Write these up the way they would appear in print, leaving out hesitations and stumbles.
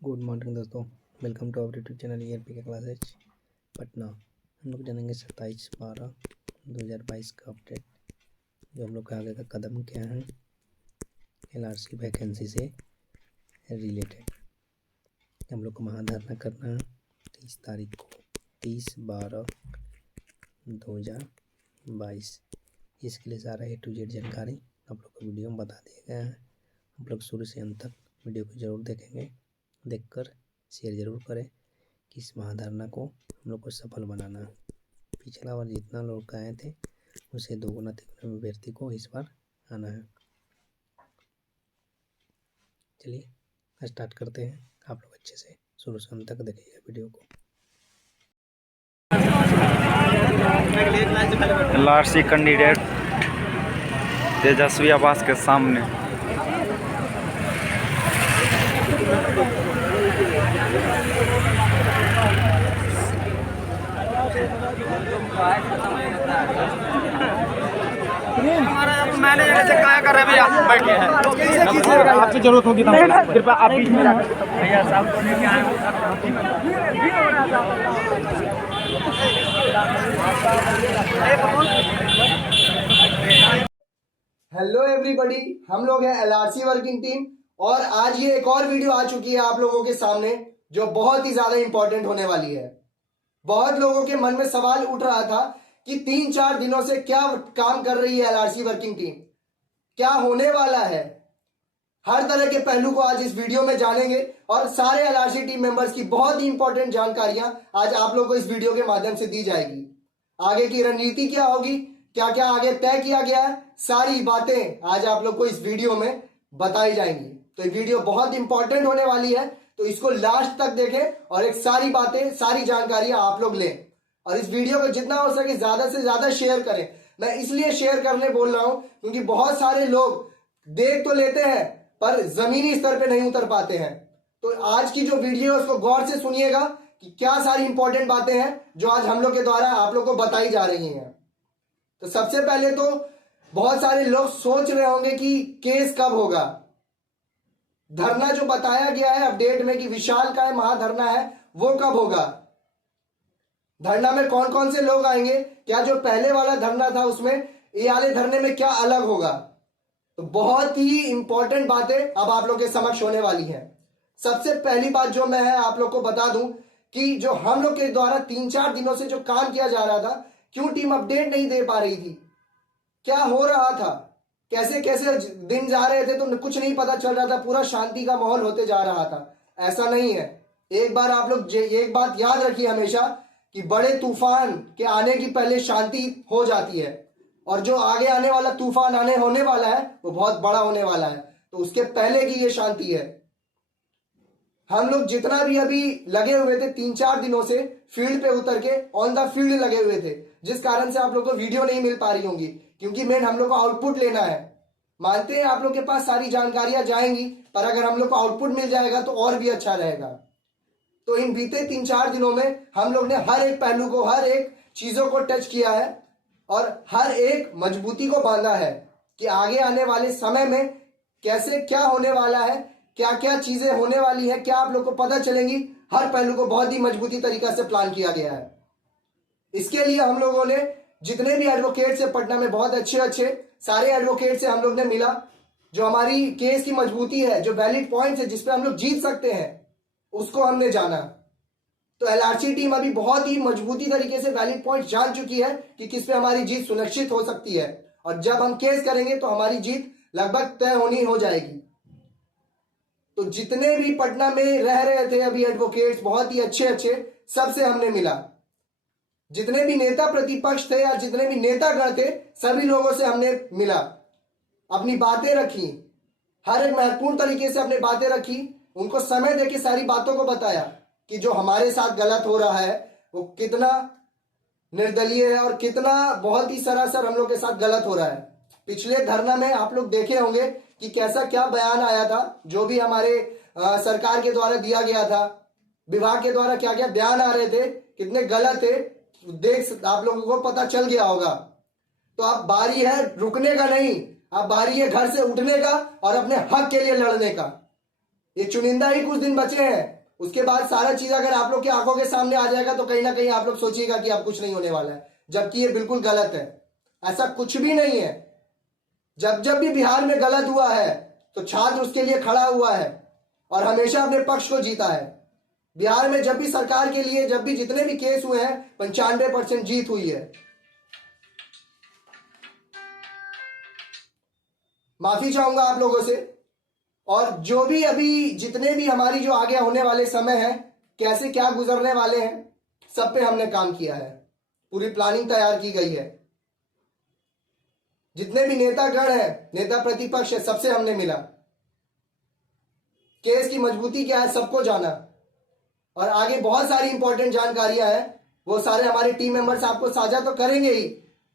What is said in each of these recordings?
Good morning दोस्तों, welcome to our YouTube channel ERP का classes Patna. हम लोग जानेंगे 27/12/2022 का अपडेट, जो हम लोग का आगे का कदम क्या है LRC वैकेंसी से रिलेटेड। हम लोग को महाधरना करना है 30 तारीख को, 30/12/2022। इसके लिए सारा A to Z जानकारी आप लोग को वीडियो में बता दिया गया है। आप लोग शुरू से अंत तक वीडियो को ज़रूर देखेंगे, देखकर शेयर ज़रूर करें कि इस महाधरना को हम लोग को सफल बनाना है। पिछला बार जितना लोग आए थे उसे दोगुना तिगुना व्यक्ति को इस बार आना है। चलिए स्टार्ट करते हैं। आप लोग अच्छे से शुरू से अंत तक देखिएगा वीडियो को। LRC कैंडिडेट तेजस्वी आवास के सामने मैनेजर से क्या कर रहे भैया, बैठे हैं। आपकी जरूरत होगी तो कृपया आप बीच में भैया साहब को लेके आए हेलो एवरीबॉडी, हम लोग हैं LRC वर्किंग टीम और आज ये एक और वीडियो आ चुकी है आप लोगों के सामने जो बहुत ही ज्यादा इंपॉर्टेंट होने वाली है। बहुत लोगों के मन में सवाल उठ रहा था कि 3-4 दिनों से क्या काम कर रही है LRC वर्किंग टीम, क्या होने वाला है। हर तरह के पहलू को आज इस वीडियो में जानेंगे और सारे LRC टीम मेंबर्स की बहुत ही इंपॉर्टेंट जानकारियां आज आप लोगों को इस वीडियो के माध्यम से दी जाएगी। आगे की रणनीति क्या होगी, क्या क्या आगे तय किया गया है, सारी बातें आज आप लोग को इस वीडियो में बताई जाएंगी। तो ये वीडियो बहुत इंपॉर्टेंट होने वाली है, तो इसको लास्ट तक देखें और एक सारी बातें, सारी जानकारियां आप लोग लें और इस वीडियो को जितना हो सके ज्यादा से ज्यादा शेयर करें। मैं इसलिए शेयर करने बोल रहा हूं क्योंकि बहुत सारे लोग देख तो लेते हैं पर जमीनी स्तर पे नहीं उतर पाते हैं। तो आज की जो वीडियो है उसको गौर से सुनिएगा कि क्या सारी इंपॉर्टेंट बातें हैं जो आज हम लोग के द्वारा आप लोग को बताई जा रही हैं। तो सबसे पहले तो बहुत सारे लोग सोच रहे होंगे कि केस कब होगा। धरना जो बताया गया है अपडेट में कि विशालकाय महाधरना है, वो कब होगा। धरना में कौन कौन से लोग आएंगे, क्या जो पहले वाला धरना था उसमें ये वाले धरने में क्या अलग होगा। तो बहुत ही इंपॉर्टेंट बातें अब आप लोग के समक्ष होने वाली हैं। सबसे पहली बात जो मैं आप लोग को बता दूं कि जो हम लोग के द्वारा 3-4 दिनों से जो काम किया जा रहा था, क्यों टीम अपडेट नहीं दे पा रही थी, क्या हो रहा था, कैसे कैसे दिन जा रहे थे तो कुछ नहीं पता चल रहा था, पूरा शांति का माहौल होते जा रहा था। ऐसा नहीं है। एक बार आप लोग एक बात याद रखिए हमेशा कि बड़े तूफान के आने की पहले शांति हो जाती है और जो आगे आने वाला तूफान होने वाला है वो बहुत बड़ा होने वाला है, तो उसके पहले की ये शांति है। हम लोग जितना भी अभी लगे हुए थे 3-4 दिनों से फील्ड पे उतर के ऑन द फील्ड लगे हुए थे, जिस कारण से आप लोग को वीडियो नहीं मिल पा रही होंगी क्योंकि मेन हम लोग को आउटपुट लेना है। मानते हैं आप लोग के पास सारी जानकारियां जाएंगी, पर अगर हम लोग को आउटपुट मिल जाएगा तो और भी अच्छा रहेगा। तो इन बीते 3-4 दिनों में हम लोग ने हर एक पहलू को, हर एक चीजों को टच किया है और हर एक मजबूती को बांधा है कि आगे आने वाले समय में कैसे क्या होने वाला है, क्या क्या चीजें होने वाली है, क्या आप लोग को पता चलेंगी। हर पहलू को बहुत ही मजबूती तरीका से प्लान किया गया है। इसके लिए हम लोगों ने जितने भी एडवोकेट से पटना में बहुत अच्छे अच्छे सारे एडवोकेट से हम लोग ने मिला, जो हमारी केस की मजबूती है, जो वैलिड पॉइंट्स है जिसपे हम लोग जीत सकते हैं, उसको हमने जाना। तो LRC टीम अभी बहुत ही मजबूती तरीके से वैलिड पॉइंट जान चुकी है कि किस पे हमारी जीत सुनिश्चित हो सकती है और जब हम केस करेंगे तो हमारी जीत लगभग तय होनी हो जाएगी। तो जितने भी पटना में रह रहे थे अभी एडवोकेट्स बहुत ही अच्छे अच्छे, सबसे हमने मिला। जितने भी नेता प्रतिपक्ष थे या जितने भी नेतागण थे, सभी लोगों से हमने मिला, अपनी बातें रखी, हर एक महत्वपूर्ण तरीके से अपनी बातें रखी, उनको समय देके सारी बातों को बताया कि जो हमारे साथ गलत हो रहा है वो कितना निर्दलीय है और कितना बहुत ही सरासर हम लोग के साथ गलत हो रहा है। पिछले धरना में आप लोग देखे होंगे कि कैसा क्या बयान आया था, जो भी हमारे सरकार के द्वारा दिया गया था, विभाग के द्वारा क्या क्या बयान आ रहे थे, कितने गलत थे, देख आप लोगों को पता चल गया होगा। तो अब बारी है रुकने का नहीं, अब बारी है घर से उठने का और अपने हक के लिए लड़ने का। ये चुनिंदा ही कुछ दिन बचे हैं, उसके बाद सारा चीज अगर आप लोग की आंखों के सामने आ जाएगा तो कहीं ना कहीं आप लोग सोचिएगा कि अब कुछ नहीं होने वाला है, जबकि ये बिल्कुल गलत है। ऐसा कुछ भी नहीं है। जब जब भी बिहार में गलत हुआ है तो छात्र उसके लिए खड़ा हुआ है और हमेशा अपने पक्ष को जीता है। बिहार में जब भी सरकार के लिए, जब भी जितने भी केस हुए हैं, 95% जीत हुई है। माफी चाहूंगा आप लोगों से। और जो भी अभी जितने भी हमारी जो आगे होने वाले समय है, कैसे क्या गुजरने वाले हैं, सब पे हमने काम किया है। पूरी प्लानिंग तैयार की गई है। जितने भी नेतागण हैं, नेता प्रतिपक्ष है, सबसे हमने मिला। केस की मजबूती क्या है सबको जाना, और आगे बहुत सारी इंपॉर्टेंट जानकारियां हैं, वो सारे हमारे टीम मेंबर्स आपको साझा तो करेंगे ही,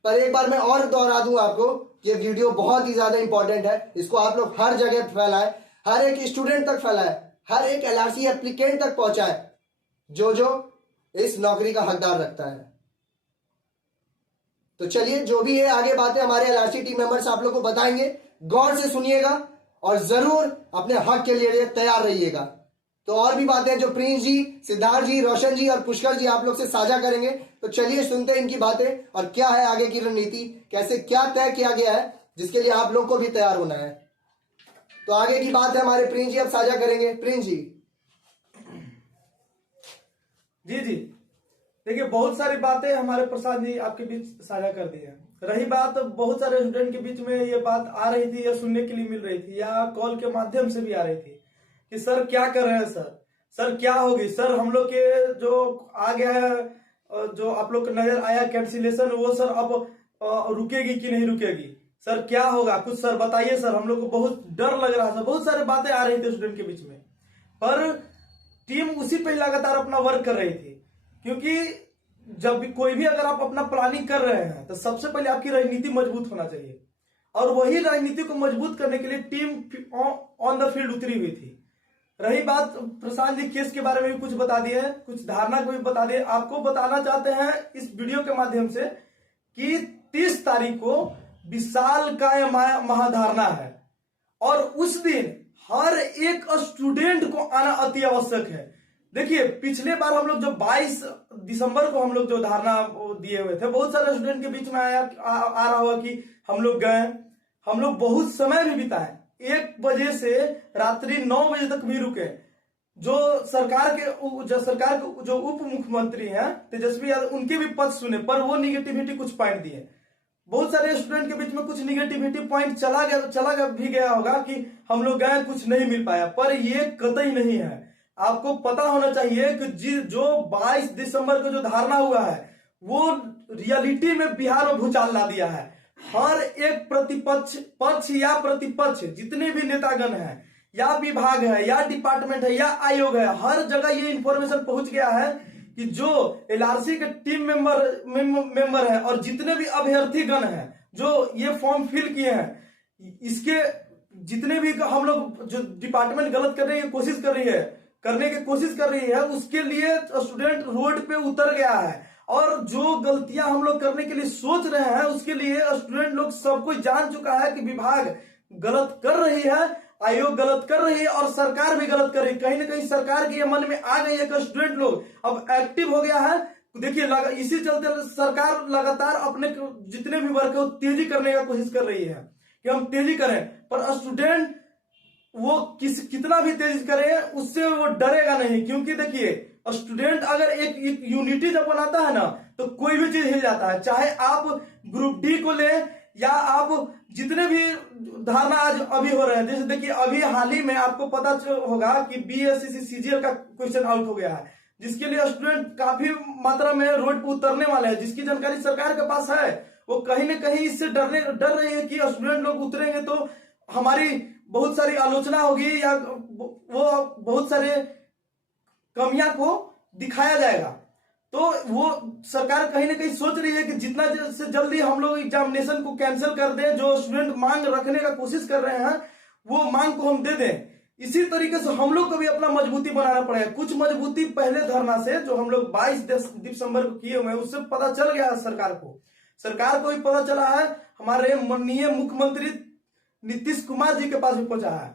पर एक बार मैं और दोहरा दूं आपको, ये वीडियो बहुत ही ज्यादा इंपॉर्टेंट है। इसको आप लोग हर जगह फैलाएं, हर एक स्टूडेंट तक फैलाएं, हर एक एलआरसी एप्लीकेंट तक पहुंचाएं जो जो इस नौकरी का हकदार रखता है। तो चलिए, जो भी है आगे बातें हमारे एलआरसी टीम मेंबर्स आप लोग को बताएंगे, गौर से सुनिएगा और जरूर अपने हक के लिए तैयार रहिएगा। तो और भी बातें जो प्रिंस जी, सिद्धार्थ जी, रोशन जी और पुष्कर जी आप लोग से साझा करेंगे। तो चलिए सुनते हैं इनकी बातें और क्या है आगे की रणनीति, कैसे क्या तय किया गया है, जिसके लिए आप लोग को भी तैयार होना है। तो आगे की बात है हमारे प्रिंस जी अब साझा करेंगे। प्रिंस जी। जी देखिए, बहुत सारी बातें हमारे प्रसाद जी आपके बीच साझा कर दी है। रही बात, बहुत सारे स्टूडेंट के बीच में ये बात आ रही थी या सुनने के लिए मिल रही थी या कॉल के माध्यम से भी आ रही थी कि सर क्या कर रहे हैं, सर क्या होगी, सर हम लोग के जो आ गया है, जो आप लोग को नजर आया कैंसिलेशन, वो सर अब रुकेगी कि नहीं रुकेगी, सर क्या होगा, कुछ सर बताइए सर, हम लोग को बहुत डर लग रहा था। बहुत सारी बातें आ रही थी स्टूडेंट के बीच में, पर टीम उसी पे लगातार अपना वर्क कर रही थी। क्योंकि जब भी कोई भी अगर आप अपना प्लानिंग कर रहे हैं तो सबसे पहले आपकी रणनीति मजबूत होना चाहिए, और वही रणनीति को मजबूत करने के लिए टीम ऑन द फील्ड उतरी हुई थी। रही बात, प्रशांत जी केस के बारे में भी कुछ बता दिए, कुछ धारणा को भी बता दिए। आपको बताना चाहते हैं इस वीडियो के माध्यम से कि 30 तारीख को विशालकाय महाधारणा है, और उस दिन हर एक स्टूडेंट को आना अति आवश्यक है। देखिए, पिछले बार हम लोग जो 22 दिसंबर को हम लोग जो धारणा दिए हुए थे, बहुत सारे स्टूडेंट के बीच में आ रहा हुआ कि हम लोग गए, हम लोग बहुत समय भी बिताए, 1 बजे से रात्रि 9 बजे तक भी रुके। जो सरकार के जो उप मुख्यमंत्री हैं तेजस्वी यादव, उनके भी पक्ष सुने, पर वो निगेटिविटी कुछ पॉइंट दिए। बहुत सारे स्टूडेंट के बीच में कुछ निगेटिविटी पॉइंट चला भी गया होगा कि हम लोग गए, कुछ नहीं मिल पाया, पर ये कतई नहीं है। आपको पता होना चाहिए कि जो 22 दिसंबर को जो धारणा हुआ है, वो रियलिटी में बिहार में भूचाल ला दिया है। हर एक पक्ष या प्रतिपक्ष, जितने भी नेतागण हैं या विभाग है या डिपार्टमेंट है या आयोग है, हर जगह ये इंफॉर्मेशन पहुंच गया है कि जो एलआरसी के टीम मेंबर है और जितने भी अभ्यर्थी गण हैं जो ये फॉर्म फिल किए हैं, इसके जितने भी हम लोग जो डिपार्टमेंट गलत करने की कोशिश कर रही है, उसके लिए स्टूडेंट रोड पे उतर गया है। और जो गलतियां हम लोग करने के लिए सोच रहे हैं, उसके लिए स्टूडेंट लोग सब कुछ जान चुका है कि विभाग गलत कर रही है, आयोग गलत कर रही है और सरकार भी गलत कर रही है। कहीं ना कहीं सरकार के मन में आ गई है कि स्टूडेंट लोग अब एक्टिव हो गया है। देखिए, इसी चलते सरकार लगातार अपने जितने भी वर्क है वो तेजी करने का कोशिश कर रही है कि हम तेजी करें, पर स्टूडेंट वो कितना भी तेजी करे उससे वो डरेगा नहीं। क्योंकि देखिए, स्टूडेंट अगर एक यूनिटी जब बनाता है ना, तो कोई भी चीज हिल जाता है। चाहे आप ग्रुप डी को ले या आप जितने भी धारणा आज अभी हो रहे हैं, जैसे देखिए अभी हाल ही में आपको पता होगा कि बीएससी सीजीएल का क्वेश्चन आउट हो गया है, जिसके लिए स्टूडेंट काफी मात्रा में रोड पर उतरने वाले हैं। जिसकी जानकारी सरकार के पास है, वो कहीं ना कहीं इससे डर रही है कि स्टूडेंट लोग उतरेंगे तो हमारी बहुत सारी आलोचना होगी या वो बहुत सारे कमियां को दिखाया जाएगा। तो वो सरकार कहीं ना कहीं सोच रही है कि जितना से जल्दी हम लोग एग्जामिनेशन को कैंसिल कर दें, जो स्टूडेंट मांग रखने का कोशिश कर रहे हैं वो मांग को हम दे दें। इसी तरीके से हम लोग को भी अपना मजबूती बनाना पड़ेगा। कुछ मजबूती पहले धरना से जो हम लोग 22 दिसंबर को किए हुए हैं, उससे पता चल गया है सरकार को भी पता चला है, हमारे माननीय मुख्यमंत्री नीतीश कुमार जी के पास भी पहुंचा है।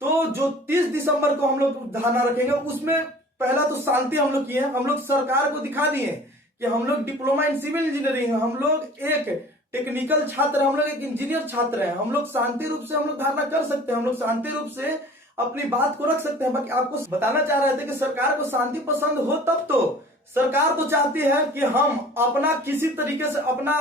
तो जो 30 दिसंबर को हम लोग धारणा रखेंगे उसमें पहला तो शांति हम लोग किए, हम लोग सरकार को दिखा दिए कि हम लोग डिप्लोमा इन सिविल इंजीनियरिंग है, हम लोग एक टेक्निकल छात्र है, हम लोग एक इंजीनियर छात्र है, हम लोग शांति रूप से हम लोग धारणा कर सकते हैं, हम लोग शांति रूप से अपनी बात को रख सकते हैं। बाकी आपको बताना चाह रहे थे कि सरकार को शांति पसंद हो तब तो सरकार तो चाहती है कि हम अपना किसी तरीके से अपना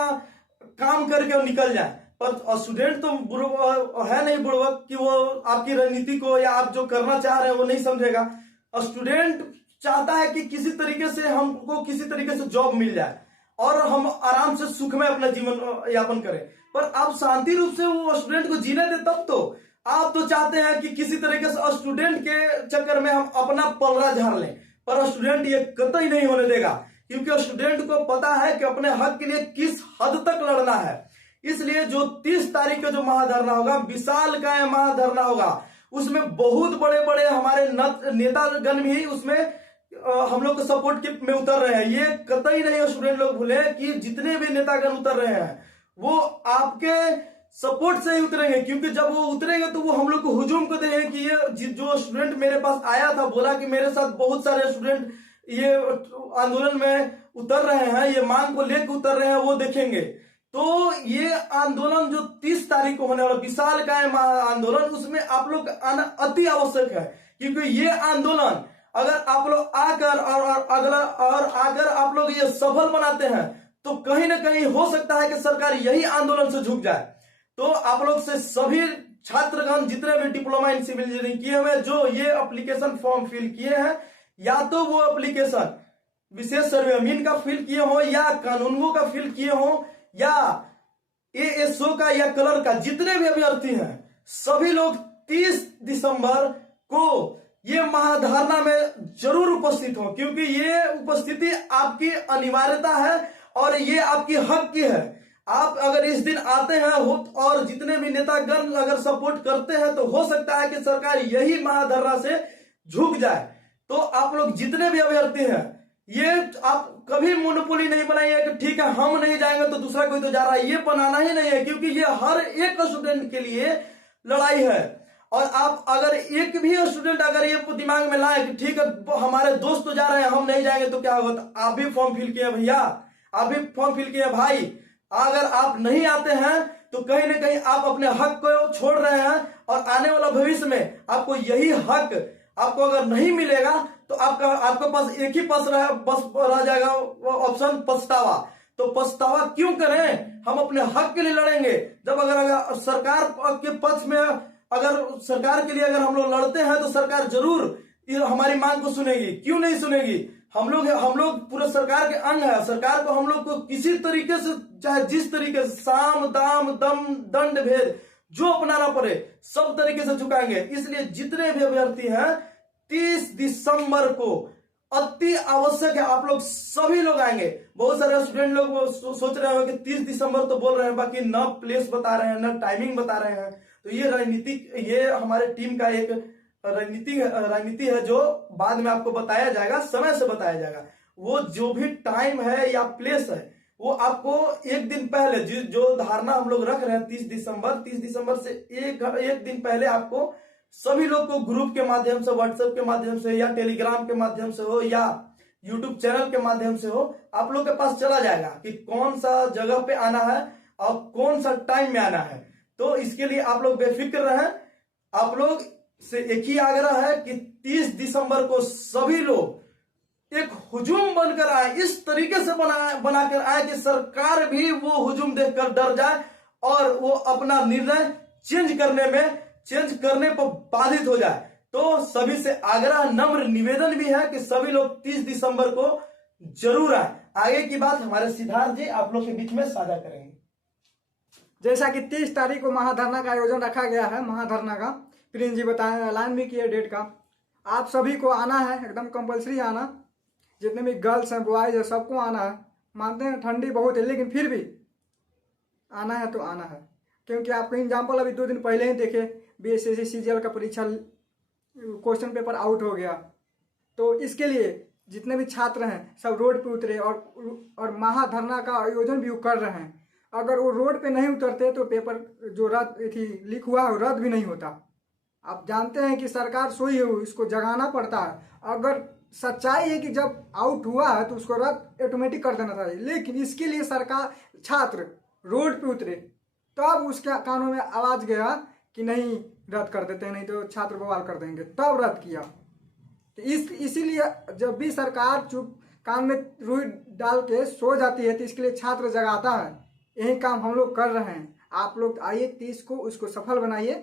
काम करके निकल जाए, पर स्टूडेंट तो है नहीं बुड़वक कि वो आपकी रणनीति को या आप जो करना चाह रहे हैं वो नहीं समझेगा। स्टूडेंट चाहता है कि किसी तरीके से हमको किसी तरीके से जॉब मिल जाए और हम आराम से सुख में अपना जीवन यापन करें, पर आप शांति रूप से वो स्टूडेंट को जीने दे तब तो। आप तो चाहते हैं कि किसी तरीके से स्टूडेंट के चक्कर में हम अपना पलड़ा झाड़ लें, पर स्टूडेंट ये कतई नहीं होने देगा, क्योंकि स्टूडेंट को पता है कि अपने हक के लिए किस हद तक लड़ना है। इसलिए जो 30 तारीख को जो महाधरना होगा, विशाल का महाधरना होगा, उसमें बहुत बड़े बड़े हमारे नेतागण भी उसमें हम लोग को सपोर्ट में उतर रहे हैं। ये कतई नहीं स्टूडेंट लोग भूले कि जितने भी नेतागण उतर रहे हैं वो आपके सपोर्ट से ही उतरेंगे, क्योंकि जब वो उतरेंगे तो वो हम लोग को हुजूम को देंगे कि ये जो स्टूडेंट मेरे पास आया था, बोला कि मेरे साथ बहुत सारे स्टूडेंट ये आंदोलन में उतर रहे हैं, ये मांग को लेकर उतर रहे हैं, वो देखेंगे। तो ये आंदोलन जो 30 तारीख को होने वाला विशाल का आंदोलन, उसमें आप लोग आना अति आवश्यक है, क्योंकि ये आंदोलन अगर आप लोग आकर और अगर आप लोग ये सफल बनाते हैं तो कहीं ना कहीं हो सकता है कि सरकार यही आंदोलन से झुक जाए। तो आप लोग से सभी छात्रगण जितने भी डिप्लोमा इन सिविल इंजीनियरिंग किए हुए जो ये एप्लीकेशन फॉर्म फिल किए हैं, या तो वो एप्लीकेशन विशेष सर्वे अमीन का फिल किए हो या कानूनगो का फिल किए हो या एएसओ का या कलर का, जितने भी अभ्यर्थी हैं सभी लोग 30 दिसंबर को ये महाधारणा में जरूर उपस्थित हो, क्योंकि ये उपस्थिति आपकी अनिवार्यता है और ये आपकी हक की है। आप अगर इस दिन आते हैं और जितने भी नेतागण अगर सपोर्ट करते हैं तो हो सकता है कि सरकार यही महाधरना से झुक जाए। तो आप लोग जितने भी अभ्यर्थी हैं, ये आप कभी मोनोपोली नहीं बनाइए कि ठीक है हम नहीं जाएंगे तो दूसरा कोई तो जा रहा है, ये बनाना ही नहीं है, क्योंकि ये हर एक स्टूडेंट के लिए लड़ाई है। और आप अगर एक भी स्टूडेंट अगर ये दिमाग में लाए कि ठीक है हमारे दोस्त तो जा रहे हैं हम नहीं जाएंगे तो क्या होगा, तो आप भी फॉर्म फिल किए भैया, आप भी फॉर्म फिल किए भाई। अगर आप नहीं आते हैं तो कहीं ना कहीं आप अपने हक को छोड़ रहे हैं, और आने वाला भविष्य में आपको यही हक आपको अगर नहीं मिलेगा तो आपके पास एक ही बस रह जाएगा ऑप्शन पछतावा। तो पछतावा क्यों करें, हम अपने हक के लिए लड़ेंगे। जब अगर सरकार के पक्ष में अगर सरकार के लिए अगर हम लोग लड़ते हैं तो सरकार जरूर हमारी मांग को सुनेगी, क्यों नहीं सुनेगी। हम लोग पूरे सरकार के अंग है, सरकार को हम लोग को किसी तरीके से चाहे जिस तरीके से साम दाम दम दंड भेद जो अपनाना पड़े सब तरीके से झुकाएंगे। इसलिए जितने भी अभ्यर्थी हैं 30 दिसंबर को अति आवश्यक है आप लोग सभी लोग आएंगे। बहुत सारे स्टूडेंट लोग सोच रहे हो कि 30 दिसंबर तो बोल रहे हैं, बाकी न प्लेस बता रहे हैं न टाइमिंग बता रहे हैं। तो ये हमारे टीम का एक रणनीति है जो बाद में आपको बताया जाएगा, समय से बताया जाएगा। वो जो भी टाइम है या प्लेस है वो आपको एक दिन पहले जो धारणा हम लोग रख रहे हैं 30 दिसंबर से एक दिन पहले आपको सभी लोग को ग्रुप के माध्यम से, व्हाट्सएप के माध्यम से या टेलीग्राम के माध्यम से हो या यूट्यूब चैनल के माध्यम से हो, आप लोग के पास चला जाएगा कि कौन सा जगह पे आना है और कौन सा टाइम में आना है। तो इसके लिए आप लोग बेफिक्र रहें। आप लोग से एक ही आग्रह है कि 30 दिसंबर को सभी लोग एक हुजूम बनकर आए, इस तरीके से बनाकर आए कि सरकार भी वो हुजूम देखकर डर जाए और वो अपना निर्णय चेंज करने पर बाधित हो जाए। तो सभी से आग्रह नम्र निवेदन भी है कि सभी लोग 30 दिसंबर को जरूर आए। आगे की बात हमारे सिद्धार्थ जी आप लोग के बीच में साझा करेंगे। जैसा कि 30 तारीख को महाधरना का आयोजन रखा गया है, महाधरना का प्रिंस जी बताए, ऐलान भी किया डेट का। आप सभी को आना है, एकदम कंपलसरी आना, जितने भी गर्ल्स हैं बॉयज है सबको आना है। मानते हैं ठंडी बहुत है लेकिन फिर भी आना है तो आना है, क्योंकि आपको एग्जाम्पल अभी 2 दिन पहले ही देखे बीएसएससी सीजीएल का परीक्षा क्वेश्चन पेपर आउट हो गया। तो इसके लिए जितने भी छात्र हैं सब रोड पे उतरे और महाधरना का आयोजन भी कर रहे हैं। अगर वो रोड पे नहीं उतरते तो पेपर जो लीक हुआ है रद्द भी नहीं होता। आप जानते हैं कि सरकार सोई है, इसको जगाना पड़ता है। अगर सच्चाई है कि जब आउट हुआ है तो उसको रद्द ऑटोमेटिक कर देना चाहिए, लेकिन इसके लिए सरकार छात्र रोड पे उतरे, तब उसके कानों में आवाज गया कि नहीं रद्द कर देते हैं, नहीं तो छात्र बवाल कर देंगे, तब रद्द किया। तो इसीलिए जब भी सरकार चुप कान में रुई डाल के सो जाती है तो इसके लिए छात्र जगाता है। यही काम हम लोग कर रहे हैं। आप लोग आइए 30 को उसको सफल बनाइए।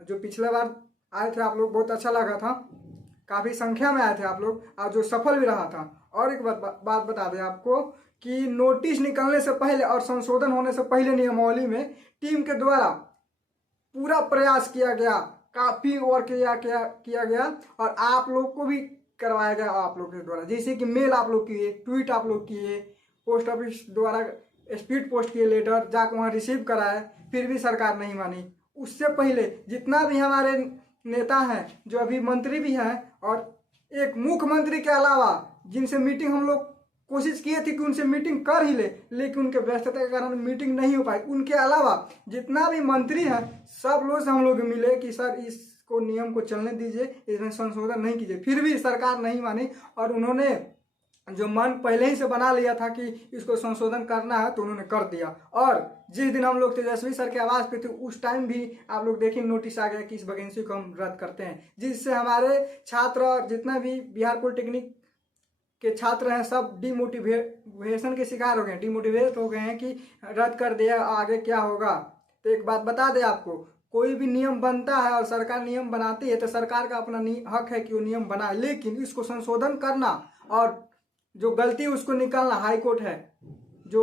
जो पिछला बार आए थे आप लोग बहुत अच्छा लगा था, काफ़ी संख्या में आए थे आप लोग, और जो सफल भी रहा था। और एक बात बता दें आपको कि नोटिस निकलने से पहले और संशोधन होने से पहले नियमावली में टीम के द्वारा पूरा प्रयास किया गया, काफ़ी वर्क किया गया और आप लोग को भी करवाया गया आप लोग के द्वारा। जैसे कि मेल आप लोग किए, ट्वीट आप लोग किए, पोस्ट ऑफिस द्वारा स्पीड पोस्ट किए लेटर, जाकर वहाँ रिसीव कराए, फिर भी सरकार नहीं मानी। उससे पहले जितना भी हमारे नेता हैं, जो अभी मंत्री भी हैं, और एक मुख्यमंत्री के अलावा जिनसे मीटिंग हम लोग कोशिश किए थे कि उनसे मीटिंग कर ही ले, लेकिन उनके व्यस्तता के कारण मीटिंग नहीं हो पाई। उनके अलावा जितना भी मंत्री हैं सब लोग से हम लोग मिले कि सर इसको नियम को चलने दीजिए, इसमें संशोधन नहीं कीजिए, फिर भी सरकार नहीं मानी। और उन्होंने जो मन पहले ही से बना लिया था कि इसको संशोधन करना है तो उन्होंने कर दिया। और जिस दिन हम लोग तेजस्वी सर के आवाज़ पे थे उस टाइम भी आप लोग देखिए नोटिस आ गया कि इस वैकेंसी को हम रद्द करते हैं, जिससे हमारे छात्र और जितना भी बिहार पॉलिटेक्निक के छात्र हैं सब डिमोटिवेशन के शिकार हो गए, डिमोटिवेट हो गए हैं कि रद्द कर दिया आगे क्या होगा। तो एक बात बता दें आपको, कोई भी नियम बनता है और सरकार नियम बनाती है तो सरकार का अपना हक है कि वो नियम बनाए, लेकिन इसको संशोधन करना और जो गलती उसको निकालना हाई कोर्ट है जो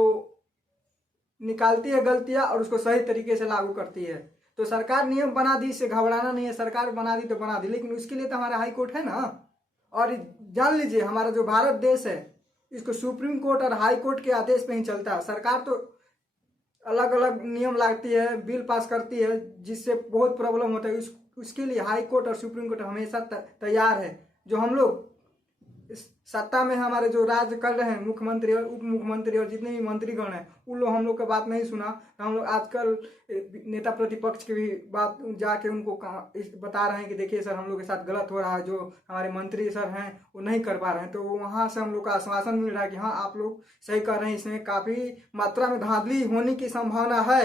निकालती है गलतियां और उसको सही तरीके से लागू करती है। तो सरकार नियम बना दी, इससे घबराना नहीं है, सरकार बना दी तो बना दी, लेकिन उसके लिए तो हमारा हाई कोर्ट है ना। और जान लीजिए हमारा जो भारत देश है इसको सुप्रीम कोर्ट और हाई कोर्ट के आदेश पे ही चलता है। सरकार तो अलग अलग नियम लाती है, बिल पास करती है, जिससे बहुत प्रॉब्लम होता है। उसके लिए हाई कोर्ट और सुप्रीम कोर्ट हमेशा तैयार है। जो हम लोग इस सत्ता में हमारे जो राज्य कर रहे हैं मुख्यमंत्री और उप मुख्यमंत्री और जितने भी मंत्रीगण हैं उन लोग हम लोग का बात नहीं सुना। हम लोग आजकल नेता प्रतिपक्ष की भी बात जाके उनको बता रहे हैं कि देखिए सर हम लोग के साथ गलत हो रहा है, जो हमारे मंत्री सर हैं वो नहीं कर पा रहे हैं। तो वहाँ से हम लोग का आश्वासन मिल रहा है कि हाँ आप लोग सही कर रहे हैं, इसमें काफ़ी मात्रा में धांधली होने की संभावना है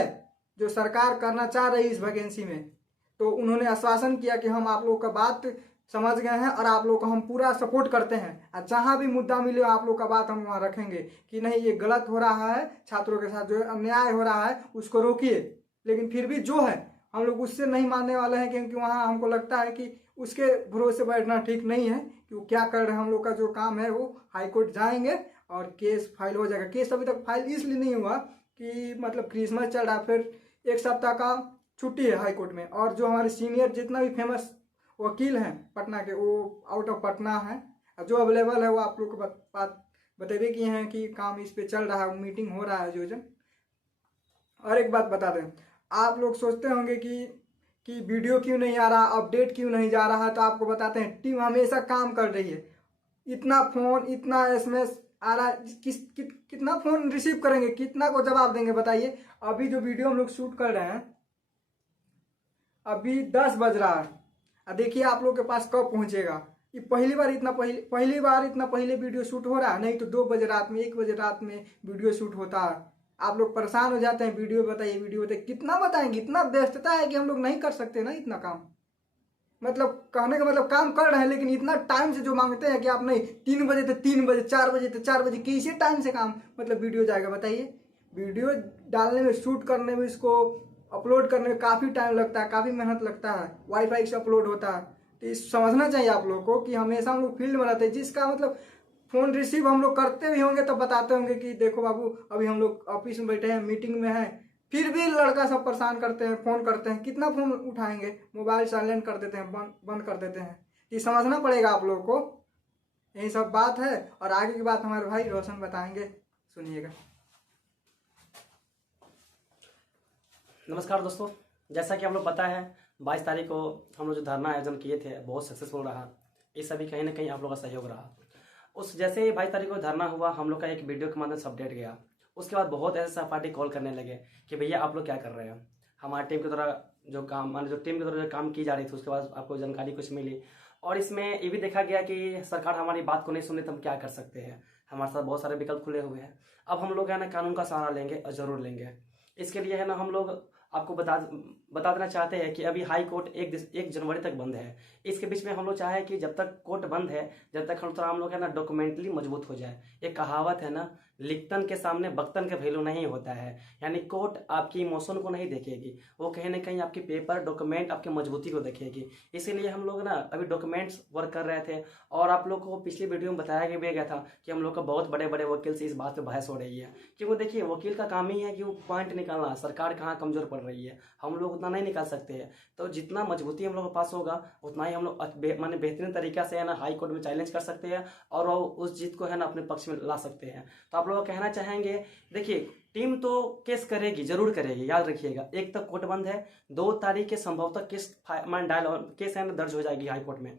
जो सरकार करना चाह रही है इस वैकेंसी में। तो उन्होंने आश्वासन किया कि हम आप लोग का बात समझ गए हैं और आप लोग को हम पूरा सपोर्ट करते हैं, और जहाँ भी मुद्दा मिले आप लोग का बात हम वहाँ रखेंगे कि नहीं ये गलत हो रहा है, छात्रों के साथ जो अन्याय हो रहा है उसको रोकिए। लेकिन फिर भी जो है हम लोग उससे नहीं मानने वाले हैं, क्योंकि वहाँ हमको लगता है कि उसके भरोसे बैठना ठीक नहीं है कि वो क्या कर रहे हैं। हम लोग का जो काम है वो हाई कोर्ट जाएंगे और केस फाइल हो जाएगा। केस अभी तक फाइल इसलिए नहीं हुआ कि मतलब क्रिसमस चल रहा है, फिर एक सप्ताह का छुट्टी है हाई कोर्ट में, और जो हमारे सीनियर जितना भी फेमस वकील हैं पटना के वो आउट ऑफ पटना है, जो अवेलेबल है वो आप लोग को बात बतेबे किए हैं कि काम इस पे चल रहा है, मीटिंग हो रहा है आयोजन। और एक बात बता दें, आप लोग सोचते होंगे कि वीडियो क्यों नहीं आ रहा, अपडेट क्यों नहीं जा रहा, तो आपको बताते हैं टीम हमेशा काम कर रही है। इतना फ़ोन इतना SMS आ रहा है, कितना फ़ोन रिसीव करेंगे, कितना को जवाब देंगे बताइए। अभी जो वीडियो हम लोग शूट कर रहे हैं अभी 10 बज रहा है, देखिए आप लोग के पास कब पहुंचेगा। ये पहली बार इतना पहले वीडियो शूट हो रहा है, नहीं तो 2 बजे रात में 1 बजे रात में वीडियो शूट होता है। आप लोग परेशान हो जाते हैं, वीडियो बताइए वीडियो बताइए, कितना बताएंगे, इतना व्यस्तता है कि हम लोग नहीं कर सकते ना इतना काम। मतलब कहने का मतलब काम कर रहे हैं, लेकिन इतना टाइम से जो मांगते हैं कि आप नहीं 3 बजे तो 3 बजे, 4 बजे तो 4 बजे, किसी टाइम से काम मतलब वीडियो जाएगा बताइए। वीडियो डालने में, शूट करने में, इसको अपलोड करने में काफ़ी टाइम लगता है, काफ़ी मेहनत लगता है, वाईफाई से अपलोड होता है। तो इस समझना चाहिए आप लोग को कि हमेशा हम लोग फील्ड में रहते हैं। जिसका मतलब फ़ोन रिसीव हम लोग करते भी होंगे तो बताते होंगे कि देखो बाबू अभी हम लोग ऑफिस में बैठे हैं, मीटिंग में हैं, फिर भी लड़का सब परेशान करते हैं, फ़ोन करते हैं, कितना फ़ोन उठाएंगे, मोबाइल साइलेंट कर देते हैं, बंद कर देते हैं। ये समझना पड़ेगा आप लोगों को, यही सब बात है। और आगे की बात हमारे भाई रोशन बताएंगे, सुनिएगा। नमस्कार दोस्तों, जैसा कि हम लोग पता है 22 तारीख को हम लोग जो धरना आयोजन किए थे बहुत सक्सेसफुल रहा। ये सभी कहीं ना कहीं आप लोग का सहयोग रहा। उस जैसे 22 तारीख को धरना हुआ, हम लोग का एक वीडियो के माध्यम से अपडेट गया। उसके बाद बहुत ऐसे सहपाठी कॉल करने लगे कि भैया आप लोग क्या कर रहे हैं। हमारी टीम के द्वारा जो काम मान जो टीम के द्वारा जो काम की जा रही थी उसके बाद आपको जानकारी कुछ मिली। और इसमें ये भी देखा गया कि सरकार हमारी बात को नहीं सुने तो हम क्या कर सकते हैं, हमारे साथ बहुत सारे विकल्प खुले हुए हैं। अब हम लोग है ना कानून का सहारा लेंगे और ज़रूर लेंगे। इसके लिए है ना हम लोग आपको बता देना चाहते हैं कि अभी हाई कोर्ट 1 जनवरी तक बंद है। इसके बीच में हम लोग चाहें कि जब तक कोर्ट बंद है जब तक हम लोग है ना डॉक्यूमेंटली मजबूत हो जाए। एक कहावत है ना, लिखतन के सामने बख्तन का वैल्यू नहीं होता है। यानी कोर्ट आपकी इमोशन को नहीं देखेगी, वो कहीं ना कहीं आपकी पेपर डॉक्यूमेंट आपकी मजबूती को देखेगी। इसीलिए हम लोग ना अभी डॉक्यूमेंट्स वर्क कर रहे थे। और आप लोग को पिछली वीडियो में बताया गया था कि हम लोग का बहुत बड़े बड़े वकील से इस बात पे बहस हो रही है। क्योंकि देखिए वकील का काम ही है कि वो पॉइंट निकालना, सरकार कहाँ कमजोर पड़ रही है, हम लोग उतना नहीं निकाल सकते हैं। तो जितना मजबूती हम लोग के पास होगा उतना ही हम लोग माने बेहतरीन तरीका से है ना हाई कोर्ट में चैलेंज कर सकते हैं और उस जीत को है ना अपने पक्ष में ला सकते हैं। तो आप लोग कहना चाहेंगे, देखिए टीम तो केस करेगी, जरूर करेगी, याद रखिएगा। 1 तक कोर्ट बंद है, 2 तारीख के संभवतः केस है ना दर्ज हो जाएगी हाई कोर्ट में।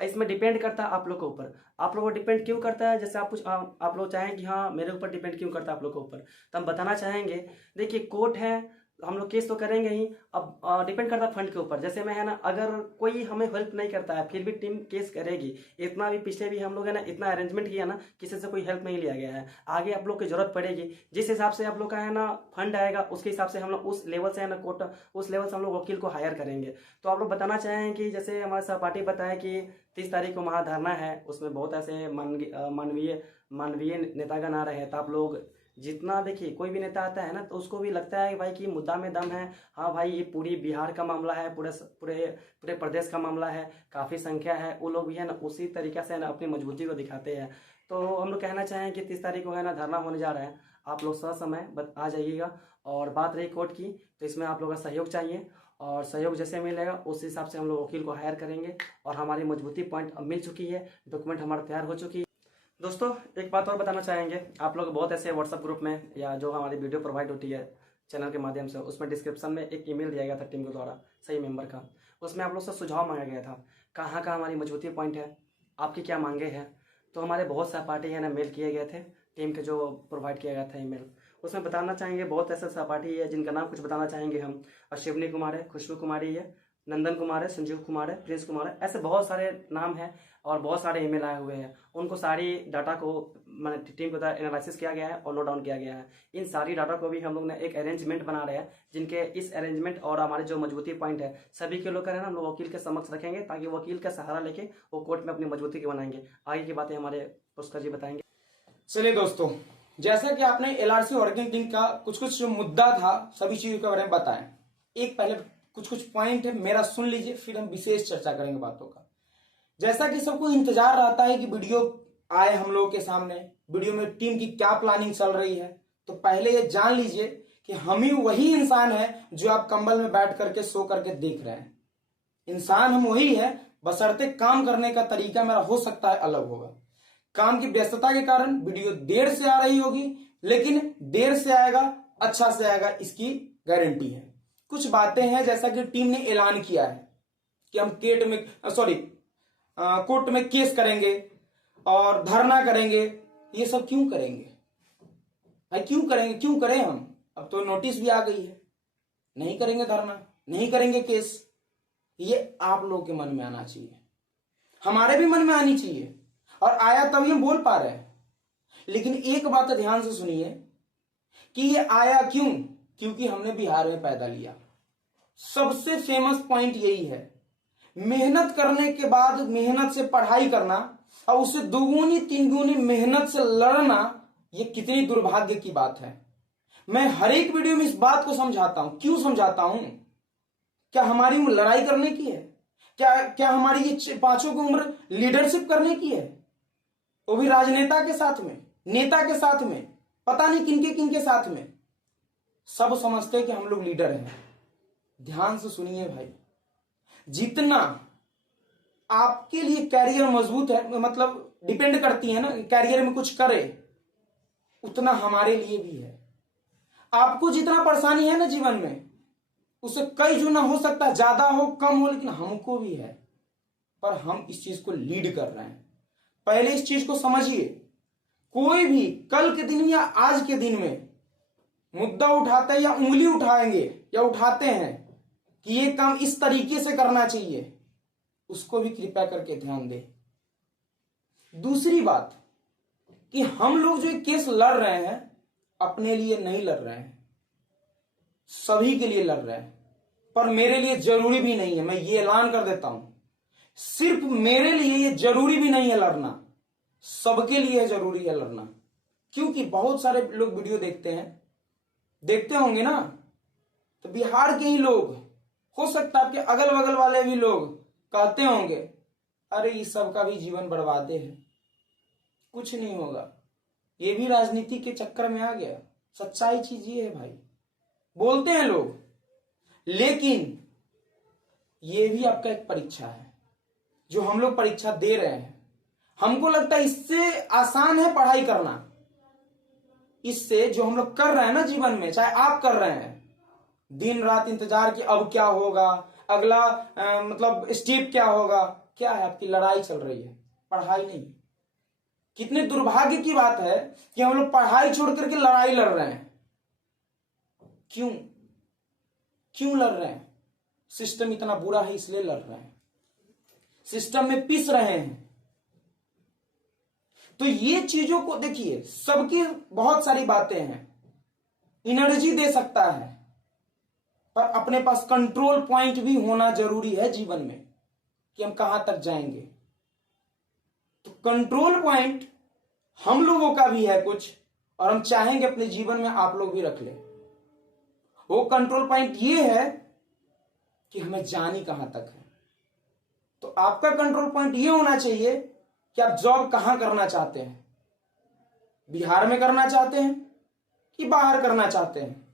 इसमें डिपेंड करता है आप लोग के ऊपर। आप लोगों को डिपेंड क्यों करता है, जैसे आप लोग चाहें कि हाँ मेरे ऊपर डिपेंड क्यों करता है आप लोग के ऊपर, तो हम बताना चाहेंगे। देखिए कोर्ट है, हम लोग केस तो करेंगे ही, अब डिपेंड करता है फंड के ऊपर। जैसे मैं है ना अगर कोई हमें हेल्प नहीं करता है फिर भी टीम केस करेगी। इतना भी पिछले भी हम लोग है ना इतना अरेंजमेंट किया ना, किसी से कोई हेल्प नहीं लिया गया है। आगे आप लोग की जरूरत पड़ेगी, जिस हिसाब से आप लोग का है ना फंड आएगा उसके हिसाब से हम लोग उस लेवल से है ना कोर्ट उस लेवल से हम लोग वकील को हायर करेंगे। तो आप लोग बताना चाहें कि जैसे हमारे सहपाठी बताया कि 30 तारीख को महाधरना है, उसमें बहुत ऐसे मानवीय नेतागण आ रहे हैं। तो आप लोग जितना देखिए कोई भी नेता आता है ना तो उसको भी लगता है भाई कि मुद्दा में दम है, हाँ भाई ये पूरी बिहार का मामला है, पूरे प्रदेश का मामला है, काफ़ी संख्या है, वो लोग भी है ना उसी तरीक़े से ना अपनी मजबूती को दिखाते हैं। तो हम लोग कहना चाहें कि 30 तारीख को है ना धरना होने जा रहा है, आप लोग समय आ जाइएगा। और बात रही कोर्ट की, तो इसमें आप लोगों का सहयोग चाहिए और सहयोग जैसे मिलेगा उस हिसाब से हम लोग वकील को हायर करेंगे। और हमारी मजबूती पॉइंट अब मिल चुकी है, डॉक्यूमेंट हमारा तैयार हो चुकी है। दोस्तों एक बात और बताना चाहेंगे, आप लोग बहुत ऐसे व्हाट्सएप ग्रुप में या जो हमारी वीडियो प्रोवाइड होती है चैनल के माध्यम से, उसमें डिस्क्रिप्शन में एक ईमेल दिया गया था टीम के द्वारा सही मेंबर का। उसमें आप लोग से सुझाव मांगा गया था, कहाँ हमारी मजबूती पॉइंट है, आपकी क्या मांगे हैं। तो हमारे बहुत सहपाठी है ना मेल किए गए थे टीम के, जो प्रोवाइड किया गया था ईमेल। उसमें बताना चाहेंगे बहुत ऐसे सहपाठी है जिनका नाम कुछ बताना चाहेंगे हम। अश्विनी कुमार है, खुशबू कुमारी है, नंदन कुमार है, संजीव कुमार है, प्रिंस कुमार है, ऐसे बहुत सारे नाम हैं और बहुत सारे ईमेल आए हुए हैं। उनको सारी डाटा को मैंने टीम को एनालिसिस किया गया है और नोट डाउन किया गया है। इन सारी डाटा को भी हम लोग ने एक अरेंजमेंट बना रहे हैं, जिनके इस अरेंजमेंट और हमारे जो मजबूती पॉइंट है सभी के लोग कर है ना हम लोग वकील के समक्ष रखेंगे, ताकि वकील का सहारा लेके वो कोर्ट में अपनी मजबूती को बनाएंगे। आगे की बातें हमारे पुष्कर जी बताएंगे। चलिए दोस्तों, जैसा कि आपने एलआरसी वर्किंग टीम का कुछ जो मुद्दा था सभी चीजों के बारे में बताएं। एक पहले कुछ पॉइंट है मेरा सुन लीजिए, फिर हम विशेष चर्चा करेंगे बातों का। जैसा कि सबको इंतजार रहता है कि वीडियो आए हम लोगों के सामने, वीडियो में टीम की क्या प्लानिंग चल रही है, तो पहले ये जान लीजिए कि हम ही वही इंसान है जो आप कंबल में बैठ करके सो करके देख रहे हैं। इंसान हम वही है, बशर्ते काम करने का तरीका मेरा हो सकता है अलग होगा। काम की व्यस्तता के कारण वीडियो देर से आ रही होगी, लेकिन देर से आएगा अच्छा से आएगा इसकी गारंटी है। कुछ बातें हैं जैसा कि टीम ने ऐलान किया है कि हम कोर्ट में केस करेंगे और धरना करेंगे। ये सब क्यों करेंगे भाई, क्यों करेंगे, क्यों करें हम? अब तो नोटिस भी आ गई है, नहीं करेंगे धरना, नहीं करेंगे केस। ये आप लोग के मन में आना चाहिए, हमारे भी मन में आनी चाहिए, और आया तभी हम बोल पा रहे हैं। लेकिन एक बात ध्यान से सुनिए कि ये आया क्यों, क्योंकि हमने बिहार में पैदा लिया। सबसे फेमस पॉइंट यही है, मेहनत करने के बाद मेहनत से पढ़ाई करना और उससे दोगुनी तीन गुनी मेहनत से लड़ना, ये कितनी दुर्भाग्य की बात है। मैं हर एक वीडियो में इस बात को समझाता हूं। क्यों समझाता हूं? क्या हमारी उम्र लड़ाई करने की है? क्या हमारी ये पांचों की उम्र लीडरशिप करने की है? वो भी राजनेता के साथ में, नेता के साथ में, पता नहीं किनके किनके साथ में। सब समझते हैं कि हम लोग लीडर हैं। ध्यान से सुनिए भाई, जितना आपके लिए कैरियर मजबूत है, मतलब डिपेंड करती है ना कैरियर में कुछ करे, उतना हमारे लिए भी है। आपको जितना परेशानी है ना जीवन में, उससे कई गुना हो सकता है, ज्यादा हो कम हो, लेकिन हमको भी है। पर हम इस चीज को लीड कर रहे हैं। पहले इस चीज को समझिए, कोई भी कल के दिन या आज के दिन में मुद्दा उठाता है या उंगली उठाएंगे या उठाते हैं, कि ये काम इस तरीके से करना चाहिए, उसको भी कृपया करके ध्यान दें। दूसरी बात कि हम लोग जो केस लड़ रहे हैं अपने लिए नहीं लड़ रहे हैं, सभी के लिए लड़ रहे हैं, पर मेरे लिए जरूरी भी नहीं है। मैं ये ऐलान कर देता हूं, सिर्फ मेरे लिए ये जरूरी भी नहीं है लड़ना, सबके लिए जरूरी है लड़ना। क्योंकि बहुत सारे लोग वीडियो देखते होंगे ना, तो बिहार के ही लोग, हो सकता है आपके अगल बगल वाले भी लोग कहते होंगे अरे इस सब का भी जीवन बर्बादे है, कुछ नहीं होगा, ये भी राजनीति के चक्कर में आ गया। सच्चाई चीज ये है भाई, बोलते हैं लोग, लेकिन ये भी आपका एक परीक्षा है जो हम लोग परीक्षा दे रहे हैं। हमको लगता है इससे आसान है पढ़ाई करना, इससे जो हम लोग कर रहे हैं ना जीवन में, चाहे आप कर रहे हैं, दिन रात इंतजार कि अब क्या होगा, अगला मतलब स्टेप क्या होगा, क्या है आपकी लड़ाई चल रही है, पढ़ाई नहीं। कितने दुर्भाग्य की बात है कि हम लोग पढ़ाई छोड़ करके लड़ाई लड़ रहे हैं। क्यों लड़ रहे हैं? सिस्टम इतना बुरा है इसलिए लड़ रहे हैं, सिस्टम में पिस रहे हैं। तो ये चीजों को देखिए, सबकी बहुत सारी बातें हैं, एनर्जी दे सकता है, पर अपने पास कंट्रोल पॉइंट भी होना जरूरी है जीवन में कि हम कहां तक जाएंगे। तो कंट्रोल पॉइंट हम लोगों का भी है कुछ, और हम चाहेंगे अपने जीवन में आप लोग भी रख ले। वो कंट्रोल पॉइंट ये है कि हमें जानी कहां तक है। तो आपका कंट्रोल पॉइंट ये होना चाहिए कि आप जॉब कहां करना चाहते हैं, बिहार में करना चाहते हैं कि बाहर करना चाहते हैं,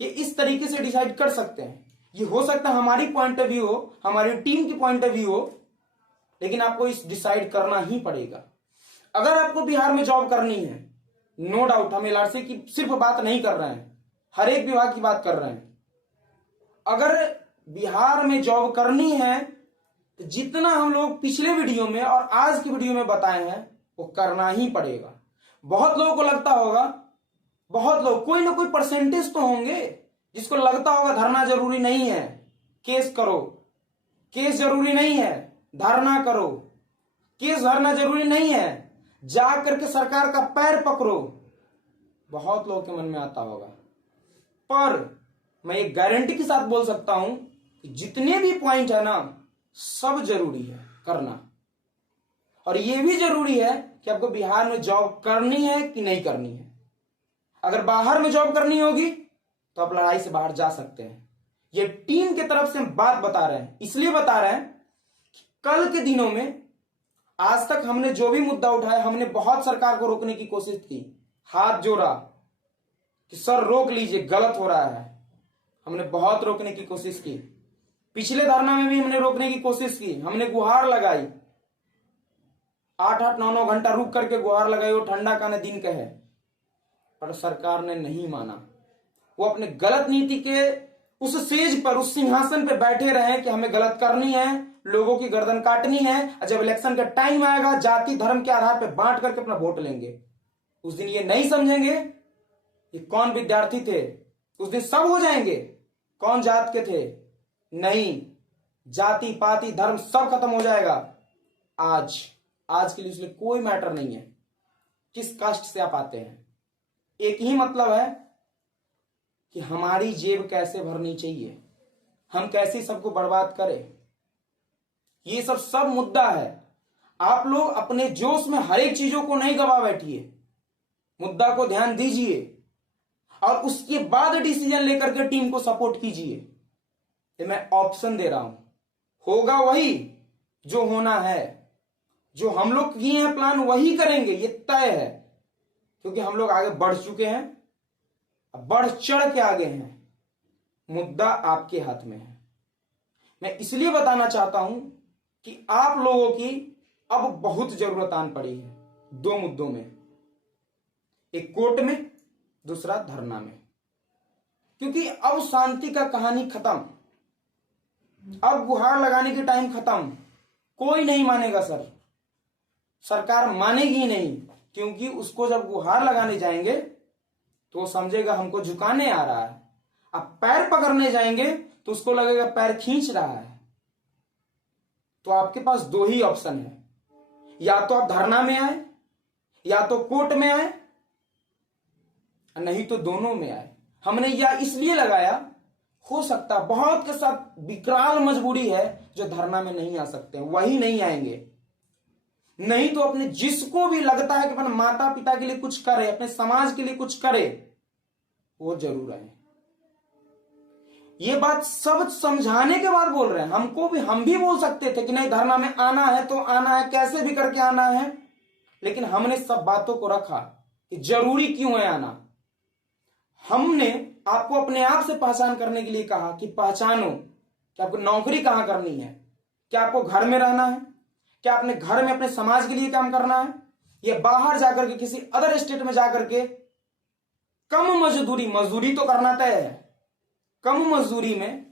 ये इस तरीके से डिसाइड कर सकते हैं। ये हो सकता है हमारी पॉइंट ऑफ व्यू हो, हमारी टीम की पॉइंट ऑफ व्यू हो, लेकिन आपको इस डिसाइड करना ही पड़ेगा। अगर आपको बिहार में जॉब करनी है, नो डाउट, हम एलआरसी की सिर्फ बात नहीं कर रहे हैं, हर एक विभाग की बात कर रहे हैं। अगर बिहार में जॉब करनी है तो जितना हम लोग पिछले वीडियो में और आज की वीडियो में बताए हैं वो करना ही पड़ेगा। बहुत लोगों को लगता होगा, बहुत लोग, कोई ना कोई परसेंटेज तो होंगे जिसको लगता होगा धरना जरूरी नहीं है, केस करो, केस जरूरी नहीं है, धरना करो, केस धरना जरूरी नहीं है, जा करके सरकार का पैर पकड़ो। बहुत लोगों के मन में आता होगा, पर मैं एक गारंटी के साथ बोल सकता हूं कि जितने भी पॉइंट है ना, सब जरूरी है करना। और यह भी जरूरी है कि आपको बिहार में जॉब करनी है कि नहीं करनी है। अगर बाहर में जॉब करनी होगी तो आप लड़ाई से बाहर जा सकते हैं। ये टीम की तरफ से हम बात बता रहे हैं, इसलिए बता रहे हैं कि कल के दिनों में आज तक हमने जो भी मुद्दा उठाया, हमने बहुत सरकार को रोकने की कोशिश की, हाथ जोड़ा कि सर रोक लीजिए, गलत हो रहा है। हमने बहुत रोकने की कोशिश की, पिछले धरना में भी हमने रोकने की कोशिश की, हमने गुहार लगाई, 8-8, 9-9 घंटा रुक करके गुहार लगाई, वो ठंडा का न दिन का है, पर सरकार ने नहीं माना। वो अपने गलत नीति के उस सेज पर, उस सिंहासन पे बैठे रहे कि हमें गलत करनी है, लोगों की गर्दन काटनी है, और जब इलेक्शन का टाइम आएगा जाति धर्म के आधार पर बांट करके अपना वोट लेंगे। उस दिन ये नहीं समझेंगे ये कौन विद्यार्थी थे, उस दिन सब हो जाएंगे कौन जात के थे। नहीं, जाति पाति धर्म सब खत्म हो जाएगा। आज के लिए इसलिए कोई मैटर नहीं है किस कास्ट से आप आते हैं, एक ही मतलब है कि हमारी जेब कैसे भरनी चाहिए, हम कैसे सबको बर्बाद करें। ये सब मुद्दा है। आप लोग अपने जोश में हर एक चीजों को नहीं गवा बैठिए, मुद्दा को ध्यान दीजिए और उसके बाद डिसीजन लेकर के टीम को सपोर्ट कीजिए। ये मैं ऑप्शन दे रहा हूं, होगा वही जो होना है, जो हम लोग किए हैं प्लान वही करेंगे, ये तय है। क्योंकि हम लोग आगे बढ़ चुके हैं, बढ़ चढ़ के आगे हैं, मुद्दा आपके हाथ में है। मैं इसलिए बताना चाहता हूं कि आप लोगों की अब बहुत जरूरत आन पड़ी है दो मुद्दों में, एक कोर्ट में, दूसरा धरना में। क्योंकि अब शांति का कहानी खत्म, अब गुहार लगाने की टाइम खत्म। कोई नहीं मानेगा सर, सरकार मानेगी ही नहीं, क्योंकि उसको जब गुहार लगाने जाएंगे तो वो समझेगा हमको झुकाने आ रहा है। अब पैर पकड़ने जाएंगे तो उसको लगेगा पैर खींच रहा है। तो आपके पास दो ही ऑप्शन है, या तो आप धरना में आए, या तो कोर्ट में आए, नहीं तो दोनों में आए। हमने यह इसलिए लगाया, हो सकता बहुत के साथ विकराल मजबूरी है जो धरना में नहीं आ सकते हैं, वही नहीं आएंगे। नहीं तो अपने जिसको भी लगता है कि अपने माता पिता के लिए कुछ करे, अपने समाज के लिए कुछ करे, वो जरूर आए। ये बात सब समझाने के बाद बोल रहे हैं। हम भी बोल सकते थे कि नहीं धरना में आना है तो आना है, कैसे भी करके आना है, लेकिन हमने सब बातों को रखा कि जरूरी क्यों है आना। हमने आपको अपने आप से पहचान करने के लिए कहा कि पहचानो कि आपको नौकरी कहां करनी है, क्या आपको घर में रहना है, क्या अपने घर में अपने समाज के लिए काम करना है, या बाहर जाकर के किसी अदर स्टेट में जाकर के कम मजदूरी तो करना तय है, कम मजदूरी में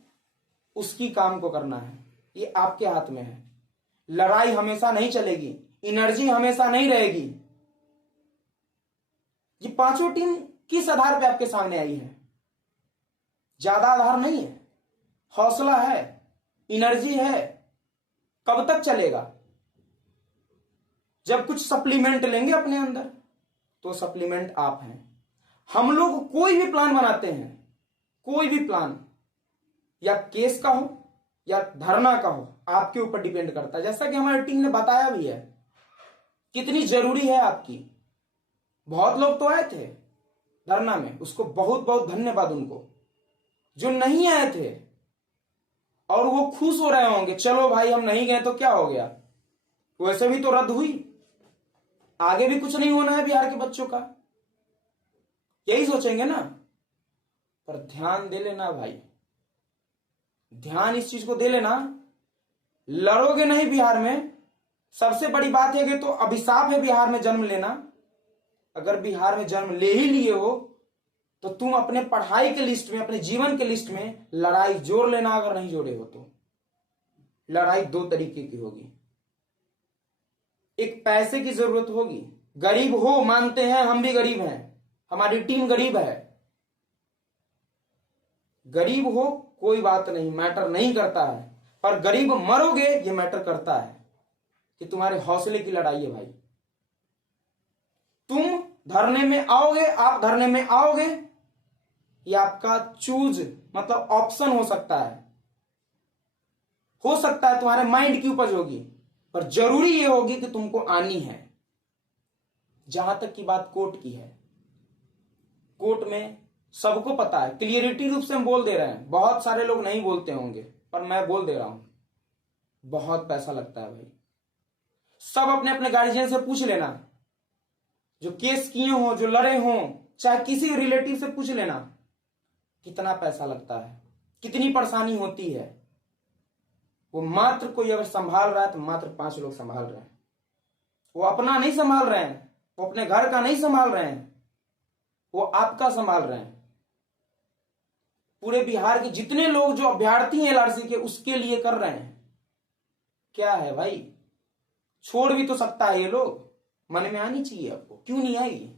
उसकी काम को करना है। ये आपके हाथ में है। लड़ाई हमेशा नहीं चलेगी, एनर्जी हमेशा नहीं रहेगी। ये पांचों टीम किस आधार पे आपके सामने आई है? ज्यादा आधार नहीं है, हौसला है, एनर्जी है। कब तक चलेगा? जब कुछ सप्लीमेंट लेंगे अपने अंदर, तो सप्लीमेंट आप हैं। हम लोग कोई भी प्लान बनाते हैं, कोई भी प्लान, या केस का हो या धरना का हो, आपके ऊपर डिपेंड करता है। जैसा कि हमारी टीम ने बताया भी है कितनी जरूरी है आपकी। बहुत लोग तो आए थे धरना में, उसको बहुत बहुत धन्यवाद उनको। जो नहीं आए थे और वो खुश हो रहे होंगे, चलो भाई हम नहीं गए तो क्या हो गया, वैसे भी तो रद्द हुई, आगे भी कुछ नहीं होना है बिहार के बच्चों का, यही सोचेंगे ना। पर ध्यान दे लेना भाई, ध्यान इस चीज को दे लेना, लड़ोगे नहीं बिहार में। सबसे बड़ी बात है कि तो अभिशाप है बिहार में जन्म लेना। अगर बिहार में जन्म ले ही लिए हो तो तुम अपने पढ़ाई के लिस्ट में, अपने जीवन के लिस्ट में लड़ाई जोड़ लेना। अगर नहीं जोड़े हो तो लड़ाई दो तरीके की होगी। एक पैसे की जरूरत होगी, गरीब हो, मानते हैं हम भी गरीब हैं, हमारी टीम गरीब है। गरीब हो कोई बात नहीं, मैटर नहीं करता है, पर गरीब मरोगे ये मैटर करता है कि तुम्हारे हौसले की लड़ाई है भाई। तुम धरने में आओगे, आप धरने में आओगे, ये आपका चूज मतलब ऑप्शन हो सकता है तुम्हारे माइंड की उपज होगी, पर जरूरी ये होगी कि तुमको आनी है। जहां तक की बात कोर्ट की है, कोर्ट में सबको पता है, क्लियरिटी रूप से हम बोल दे रहे हैं। बहुत सारे लोग नहीं बोलते होंगे, पर मैं बोल दे रहा हूं, बहुत पैसा लगता है भाई। सब अपने अपने गार्जियन से पूछ लेना, जो केस किए हो, जो लड़े हो, चाहे किसी रिलेटिव से पूछ लेना कितना पैसा लगता है, कितनी परेशानी होती है। वो मात्र कोई अगर संभाल रहा है तो मात्र 5 लोग संभाल रहे हैं। वो अपना नहीं संभाल रहे हैं, वो अपने घर का नहीं संभाल रहे हैं, वो आपका संभाल रहे हैं। पूरे बिहार के जितने लोग जो अभ्यर्थी हैं एलआरसी के, उसके लिए कर रहे हैं। क्या है भाई, छोड़ भी तो सकता है ये लोग, मन में आनी चाहिए आपको, क्यों नहीं आएगी?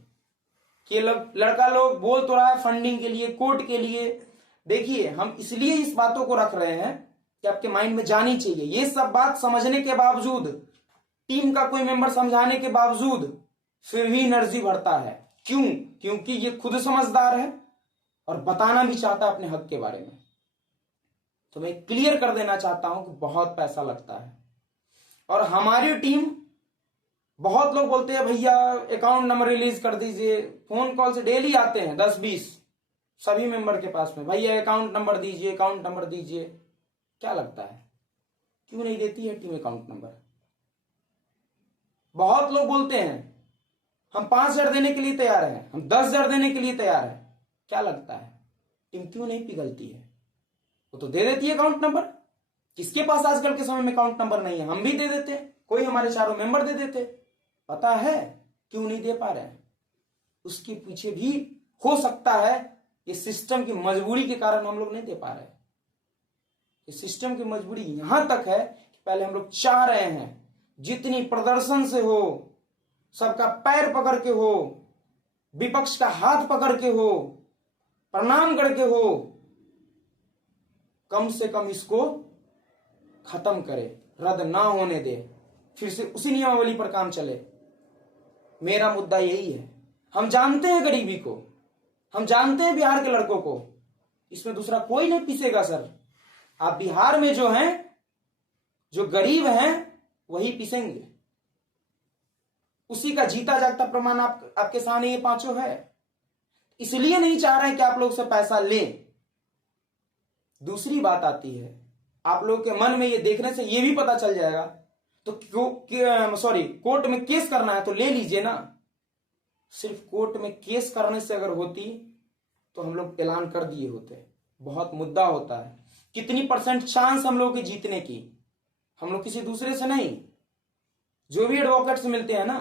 कि लड़का लोग बोल तो रहा है फंडिंग के लिए, कोर्ट के लिए। देखिए हम इसलिए इस बातों को रख रहे हैं कि आपके माइंड में जानी चाहिए। ये सब बात समझने के बावजूद, टीम का कोई मेंबर समझाने के बावजूद, फिर भी एनर्जी बढ़ता है। क्यों? क्योंकि ये खुद समझदार है और बताना भी चाहता है अपने हक के बारे में। तो मैं क्लियर कर देना चाहता हूं कि बहुत पैसा लगता है। और हमारी टीम, बहुत लोग बोलते हैं भैया अकाउंट नंबर रिलीज कर दीजिए, फोन कॉल से डेली आते हैं 10-20 सभी मेंबर के पास में, भैया अकाउंट नंबर दीजिए, अकाउंट नंबर दीजिए। क्या लगता है क्यों नहीं देती है टीम अकाउंट नंबर? बहुत लोग बोलते हैं हम 5,000 देने के लिए तैयार हैं, हम 10,000 देने के लिए तैयार हैं। क्या लगता है टीम क्यों नहीं पिघलती है? वो तो दे देती है अकाउंट नंबर। किसके पास आजकल के समय में अकाउंट नंबर नहीं है? हम भी दे देते, कोई हमारे चारों मेंबर दे देते। पता है क्यों नहीं दे पा रहे हैं? उसके पीछे भी हो सकता है ये सिस्टम की मजबूरी के कारण हम लोग नहीं दे पा रहे। ये सिस्टम की मजबूरी यहां तक है कि पहले हम लोग चाह रहे हैं जितनी प्रदर्शन से हो, सबका पैर पकड़ के हो, विपक्ष का हाथ पकड़ के हो, प्रणाम करके हो, कम से कम इसको खत्म करे, रद्द ना होने दे, फिर से उसी नियमावली पर काम चले। मेरा मुद्दा यही है। हम जानते हैं गरीबी को, हम जानते हैं बिहार के लड़कों को, इसमें दूसरा कोई नहीं पीसेगा सर। आप बिहार में जो हैं, जो गरीब हैं, वही पीसेंगे। उसी का जीता जागता प्रमाण आपके सामने ये पांचों है। इसलिए नहीं चाह रहे हैं कि आप लोग से पैसा लें। दूसरी बात आती है, आप लोग के मन में ये देखने से ये भी पता चल जाएगा, तो कोर्ट में केस करना है तो ले लीजिए ना। सिर्फ कोर्ट में केस करने से अगर होती तो हम लोग ऐलान कर दिए होते। बहुत मुद्दा होता है, कितनी % चांस हम लोग के जीतने की, हम लोग किसी दूसरे से नहीं, जो भी एडवोकेट्स मिलते हैं ना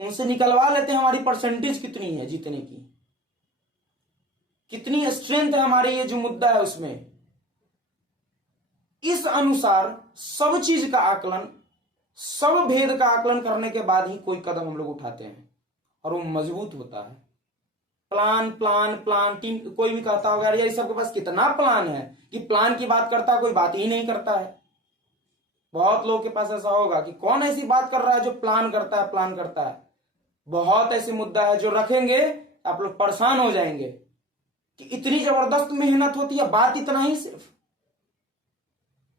उनसे निकलवा लेते हैं हमारी परसेंटेज कितनी है जीतने की, कितनी स्ट्रेंथ है हमारे ये जो मुद्दा है उसमें। इस अनुसार सब चीज का आकलन, सब भेद का आकलन करने के बाद ही कोई कदम हम लोग उठाते हैं और वो मजबूत होता है। प्लान प्लान प्लान टीम, कोई भी कहता होगा यार ये सबके पास कितना प्लान है कि प्लान की बात करता है, कोई बात ही नहीं करता है। बहुत लोगों के पास ऐसा होगा कि कौन ऐसी बात कर रहा है जो प्लान करता है, प्लान करता है। बहुत ऐसे मुद्दा है जो रखेंगे आप लोग परेशान हो जाएंगे कि इतनी जबरदस्त मेहनत होती है। बात इतना ही, सिर्फ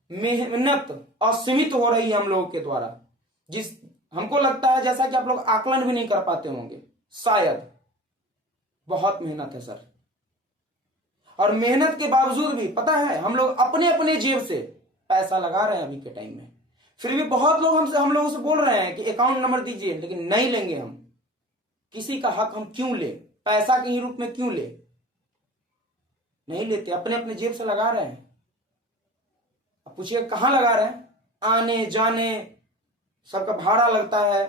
मेहनत असीमित हो रही है हम लोगों के द्वारा, जिस हमको लगता है जैसा कि आप लोग आकलन भी नहीं कर पाते होंगे शायद। बहुत मेहनत है सर, और मेहनत के बावजूद भी पता है हम लोग अपने अपने जेब से पैसा लगा रहे हैं अभी के टाइम में। फिर भी बहुत लोग हम लोगों से बोल रहे हैं कि अकाउंट नंबर दीजिए, लेकिन नहीं लेंगे हम। किसी का हक हम क्यों ले, पैसा के ही रूप में क्यों ले, नहीं लेते, अपने अपने जेब से लगा रहे हैं। अब पूछिए कहां लगा रहे हैं, आने जाने सबका भाड़ा लगता है,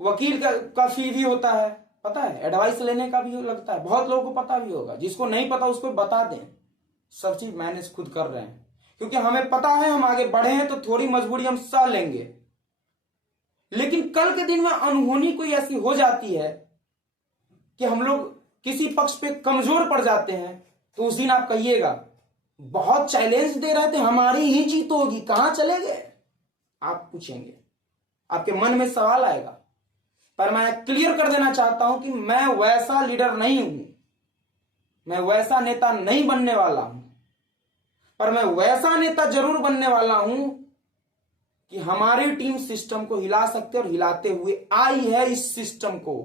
वकील का फी भी होता है, पता है, एडवाइस लेने का भी लगता है। बहुत लोगों को पता भी होगा, जिसको नहीं पता उसको बता दें। सब चीज मैनेज खुद कर रहे हैं, क्योंकि हमें पता है हम आगे बढ़े हैं तो थोड़ी मजबूरी हम सह लेंगे। लेकिन कल के दिन में अनहोनी कोई ऐसी हो जाती है कि हम लोग किसी पक्ष पे कमजोर पड़ जाते हैं, तो उस दिन आप कहिएगा बहुत चैलेंज दे रहे थे, हमारी ही जीत होगी, कहां चले गए, आप पूछेंगे, आपके मन में सवाल आएगा। पर मैं क्लियर कर देना चाहता हूं कि मैं वैसा लीडर नहीं हूं, मैं वैसा नेता नहीं बनने वाला हूं, पर मैं वैसा नेता जरूर बनने वाला हूं कि हमारी टीम सिस्टम को हिला सकते और हिलाते हुए आई है इस सिस्टम को,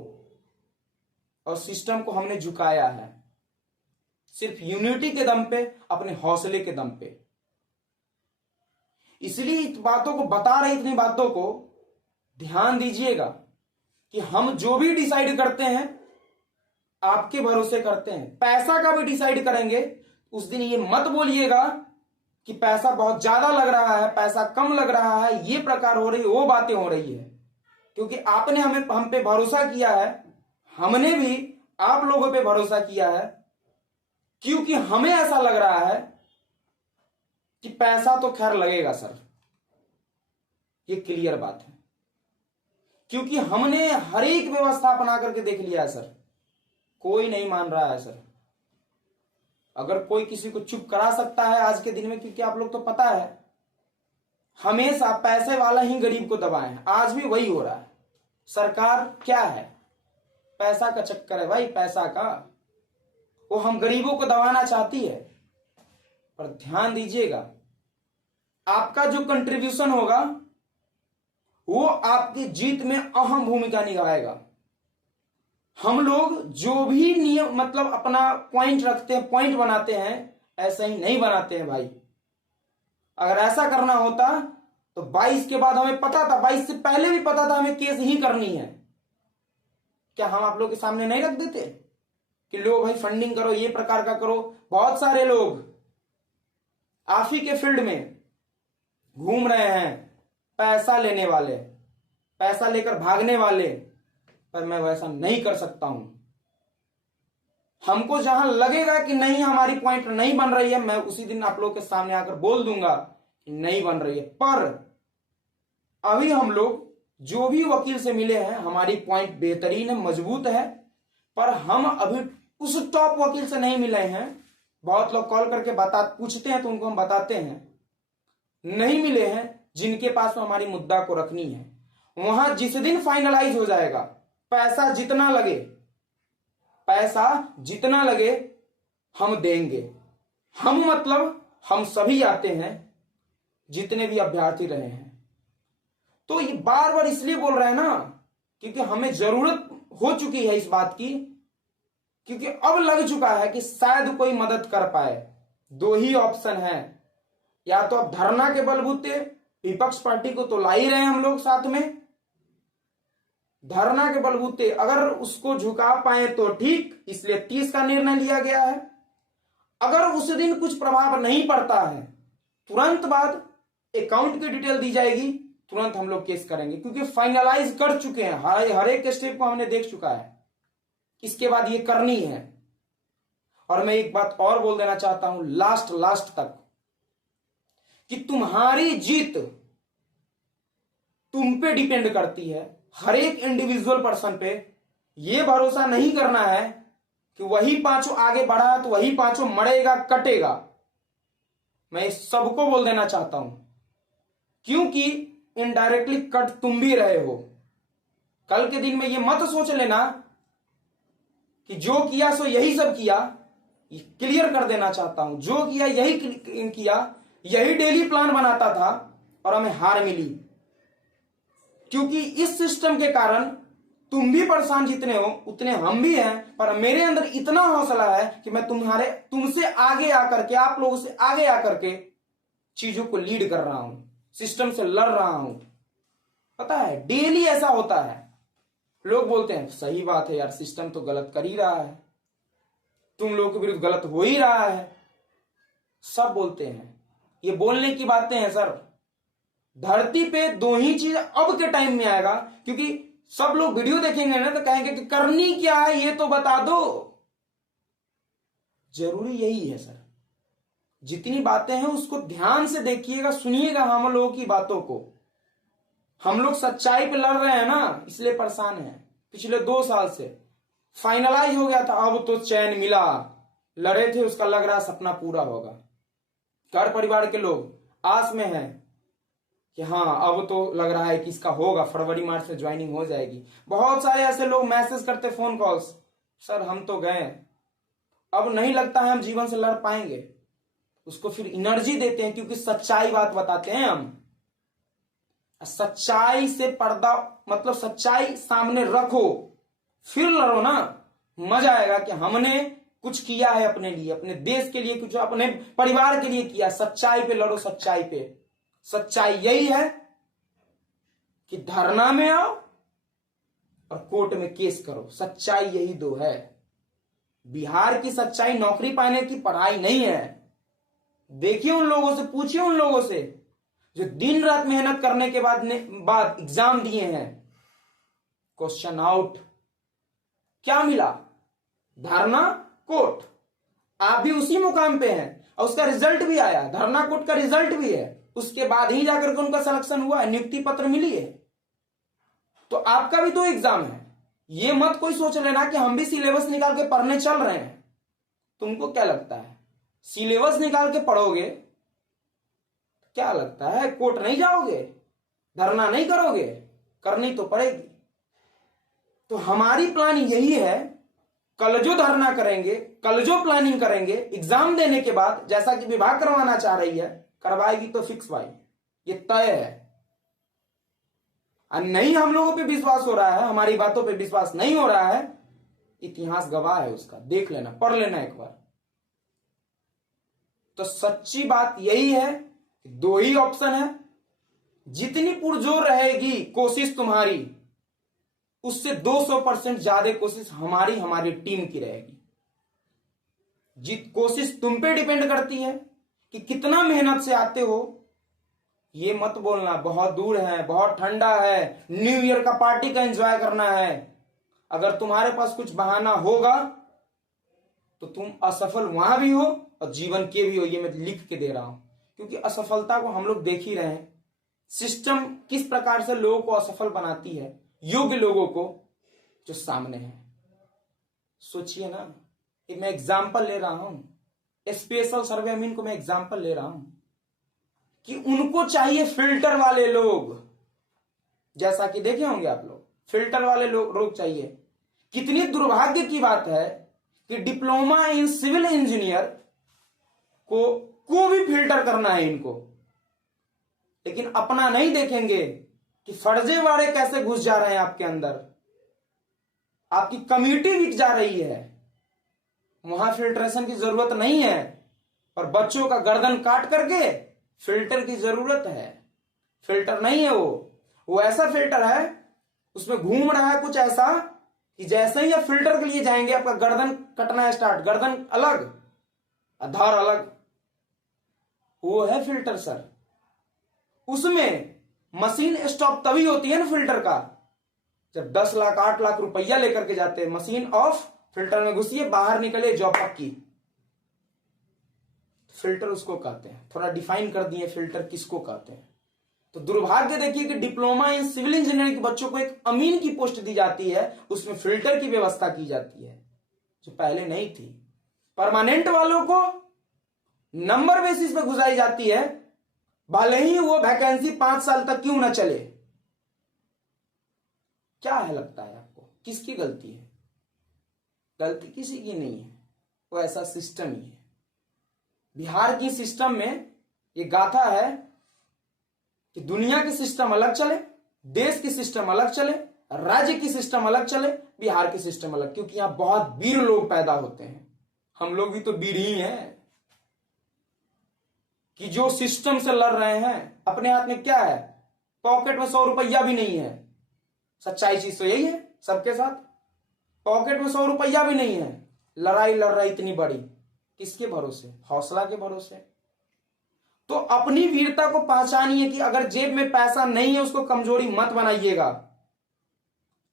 और सिस्टम को हमने झुकाया है सिर्फ यूनिटी के दम पे, अपने हौसले के दम पे। इसलिए इन बातों को बता रहे, इतनी बातों को ध्यान दीजिएगा कि हम जो भी डिसाइड करते हैं आपके भरोसे करते हैं। पैसा का भी डिसाइड करेंगे, उस दिन ये मत बोलिएगा कि पैसा बहुत ज्यादा लग रहा है, पैसा कम लग रहा है, ये प्रकार हो रही है, वो बातें हो रही है। क्योंकि आपने हम पे भरोसा किया है, हमने भी आप लोगों पे भरोसा किया है, क्योंकि हमें ऐसा लग रहा है कि पैसा तो खैर लगेगा सर, ये क्लियर बात है। क्योंकि हमने हर एक व्यवस्था अपना करके देख लिया है सर, कोई नहीं मान रहा है सर। अगर कोई किसी को चुप करा सकता है आज के दिन में, क्योंकि आप लोग तो पता है हमेशा पैसे वाला ही गरीब को दबाए, आज भी वही हो रहा है। सरकार क्या है, पैसा का चक्कर है भाई, पैसा का, वो हम गरीबों को दबाना चाहती है। पर ध्यान दीजिएगा, आपका जो कंट्रीब्यूशन होगा वो आपकी जीत में अहम भूमिका निभाएगा। हम लोग जो भी नियम मतलब अपना पॉइंट रखते हैं, पॉइंट बनाते हैं, ऐसा ही नहीं बनाते हैं भाई। अगर ऐसा करना होता तो 22 के बाद हमें पता था, 22 से पहले भी पता था हमें केस ही करनी है, क्या हम आप लोग के सामने नहीं रख देते कि लो भाई फंडिंग करो, ये प्रकार का करो। बहुत सारे लोग आप ही के फील्ड में घूम रहे हैं, पैसा लेने वाले, पैसा लेकर भागने वाले, पर मैं वैसा नहीं कर सकता हूं। हमको जहां लगेगा कि नहीं हमारी पॉइंट नहीं बन रही है, मैं उसी दिन आप लोग के सामने आकर बोल दूंगा कि नहीं बन रही है। पर अभी हम लोग जो भी वकील से मिले हैं, हमारी पॉइंट बेहतरीन है, मजबूत है, पर हम अभी उस टॉप वकील से नहीं मिले हैं बहुत लोग कॉल करके पूछते हैं तो उनको हम बताते हैं, नहीं मिले हैं जिनके पास में हमारी मुद्दा को रखनी है। वहां जिस दिन फाइनलाइज हो जाएगा, पैसा जितना लगे हम देंगे। हम मतलब हम सभी आते हैं, जितने भी अभ्यर्थी रहे हैं। तो ये बार बार इसलिए बोल रहे हैं ना, क्योंकि हमें जरूरत हो चुकी है इस बात की, क्योंकि अब लग चुका है कि शायद कोई मदद कर पाए। दो ही ऑप्शन है, या तो अब धरना के बलबूते विपक्ष पार्टी को तो ला ही रहे हैं हम लोग साथ में, धरना के बलबूते अगर उसको झुका पाए तो ठीक, इसलिए 30 का निर्णय लिया गया है। अगर उस दिन कुछ प्रभाव नहीं पड़ता है, तुरंत बाद अकाउंट की डिटेल दी जाएगी, तुरंत हम लोग केस करेंगे, क्योंकि फाइनलाइज कर चुके हैं, हर एक स्टेप को हमने देख चुका है। इसके बाद ये करनी है। और मैं एक बात और बोल देना चाहता हूं लास्ट तक, कि तुम्हारी जीत तुम पे डिपेंड करती है, हर एक इंडिविजुअल पर्सन पे। ये भरोसा नहीं करना है कि वही पांचों आगे बढ़ा तो वही पांचों मरेगा कटेगा। मैं सबको बोल देना चाहता हूं, क्योंकि इनडायरेक्टली कट तुम भी रहे हो। कल के दिन में ये मत सोच लेना कि जो किया सो यही सब किया। क्लियर कर देना चाहता हूं, जो किया यही किया, यही डेली प्लान बनाता था और हमें हार मिली। क्योंकि इस सिस्टम के कारण तुम भी परेशान जितने हो उतने हम भी हैं, पर मेरे अंदर इतना हौसला है कि मैं तुमसे आगे आकर के, आप लोगों से आगे आकर के चीजों को लीड कर रहा हूं, सिस्टम से लड़ रहा हूं। पता है डेली ऐसा होता है। लोग बोलते हैं सही बात है यार, सिस्टम तो गलत कर ही रहा है, तुम लोगों के विरुद्ध गलत हो ही रहा है, सब बोलते हैं। ये बोलने की बातें हैं सर। धरती पे दो ही चीज अब के टाइम में आएगा, क्योंकि सब लोग वीडियो देखेंगे ना तो कहेंगे कि करनी क्या है ये तो बता दो। जरूरी यही है सर, जितनी बातें हैं उसको ध्यान से देखिएगा, सुनिएगा हम लोगों की बातों को। हम लोग सच्चाई पे लड़ रहे हैं ना, इसलिए परेशान हैं। पिछले 2 साल से फाइनलाइज हो गया था, अब तो चैन मिला। लड़े थे, उसका लग रहा सपना पूरा होगा। घर परिवार के लोग आस में हैं कि हाँ अब तो लग रहा है कि इसका होगा, फरवरी मार्च से ज्वाइनिंग हो जाएगी। बहुत सारे ऐसे लोग मैसेज करते, फोन कॉल्स, सर हम तो गए, अब नहीं लगता है हम जीवन से लड़ पाएंगे। उसको फिर एनर्जी देते हैं, क्योंकि सच्चाई बात बताते हैं हम। सच्चाई से पर्दा, मतलब सच्चाई सामने रखो फिर लड़ो ना, मजा आएगा कि हमने कुछ किया है अपने लिए, अपने देश के लिए, कुछ अपने परिवार के लिए किया। सच्चाई पे लड़ो, सच्चाई पे। सच्चाई यही है कि धरना में आओ और कोर्ट में केस करो। सच्चाई यही दो है। बिहार की सच्चाई नौकरी पाने की पढ़ाई नहीं है। देखिए उन लोगों से, पूछिए उन लोगों से जो दिन रात मेहनत करने के बाद एग्जाम दिए हैं। क्वेश्चन आउट, क्या मिला? धरना, कोर्ट। आप भी उसी मुकाम पे हैं और उसका रिजल्ट भी आया, धरना कोर्ट का रिजल्ट भी है। उसके बाद ही जाकर के उनका सिलेक्शन हुआ है, नियुक्ति पत्र मिली है। तो आपका भी तो एग्जाम है। ये मत कोई सोच लेना कि हम भी सिलेबस निकाल के पढ़ने चल रहे हैं। तुमको क्या लगता है सिलेबस निकाल के पढ़ोगे? क्या लगता है कोर्ट नहीं जाओगे, धरना नहीं करोगे? करनी तो पड़ेगी। तो हमारी प्लान यही है, कल जो धरना करेंगे, कल जो प्लानिंग करेंगे, एग्जाम देने के बाद जैसा कि विभाग करवाना चाह रही है, करवाएगी तो फिक्स भाई, ये तय है। और नहीं हम लोगों पे विश्वास हो रहा है, हमारी बातों पे विश्वास नहीं हो रहा है, इतिहास गवाह है उसका, देख लेना, पढ़ लेना एक बार। तो सच्ची बात यही है, दो ही ऑप्शन है। जितनी पुरजोर रहेगी कोशिश तुम्हारी, उससे 200% ज्यादा कोशिश हमारी टीम की रहेगी। कोशिश तुम पे डिपेंड करती है कि कितना मेहनत से आते हो। ये मत बोलना बहुत दूर है, बहुत ठंडा है, न्यू ईयर का पार्टी का एंजॉय करना है। अगर तुम्हारे पास कुछ बहाना होगा तो तुम असफल वहां भी हो और जीवन के भी हो। ये मैं लिख के दे रहा हूं, क्योंकि असफलता को हम लोग देख ही रहे हैं। सिस्टम किस प्रकार से लोगों को असफल बनाती है, योग्य लोगों को जो सामने है। सोचिए ना, मैं एग्जाम्पल ले रहा हूं। स्पेशल सर्वे अमीन को मैं एग्जांपल ले रहा हूं कि उनको चाहिए फिल्टर वाले लोग, जैसा कि देखे होंगे आप लोग, फिल्टर वाले लोग चाहिए। कितनी दुर्भाग्य की बात है कि डिप्लोमा इन सिविल इंजीनियर को भी फिल्टर करना है इनको, लेकिन अपना नहीं देखेंगे कि फर्जीवाड़े कैसे घुस जा रहे हैं आपके अंदर, आपकी कम्युनिटी बिक जा रही है। वहां फिल्ट्रेशन की जरूरत नहीं है, पर बच्चों का गर्दन काट करके फिल्टर की जरूरत है। फिल्टर नहीं है वो ऐसा फिल्टर है, उसमें घूम रहा है कुछ ऐसा कि जैसे ही आप फिल्टर के लिए जाएंगे आपका गर्दन कटना है स्टार्ट, गर्दन अलग आधार अलग, वो है फिल्टर सर। उसमें मशीन स्टॉप तभी होती है ना फिल्टर का, जब 10 लाख 8 लाख रुपया लेकर के जाते हैं, मशीन ऑफ, फिल्टर में घुसिए बाहर निकले जॉब पक्की। फिल्टर उसको कहते हैं, थोड़ा डिफाइन कर दिए फिल्टर किसको कहते हैं। तो दुर्भाग्य देखिए कि डिप्लोमा इन सिविल इंजीनियरिंग के बच्चों को एक अमीन की पोस्ट दी जाती है, उसमें फिल्टर की व्यवस्था की जाती है जो पहले नहीं थी। परमानेंट वालों को नंबर बेसिस पे घुसाई जाती है, भले ही वो वैकेंसी 5 साल तक क्यों ना चले। क्या है लगता है आपको, किसकी गलती है? गलती किसी की नहीं है, वो ऐसा सिस्टम ही है। बिहार की सिस्टम में ये गाथा है कि दुनिया की सिस्टम अलग चले, देश की सिस्टम अलग चले, राज्य की सिस्टम अलग चले, बिहार की सिस्टम अलग, क्योंकि यहां बहुत वीर लोग पैदा होते हैं। हम लोग भी तो वीर ही हैं कि जो सिस्टम से लड़ रहे हैं। अपने हाथ में क्या है? पॉकेट में 100 रुपया भी नहीं है। सच्चाई चीज तो यही है सबके साथ, पॉकेट में 100 रुपया भी नहीं है, लड़ाई लड़ रहा इतनी बड़ी, किसके भरोसे? हौसला के भरोसे। तो अपनी वीरता को पहचानिए कि अगर जेब में पैसा नहीं है उसको कमजोरी मत बनाइएगा।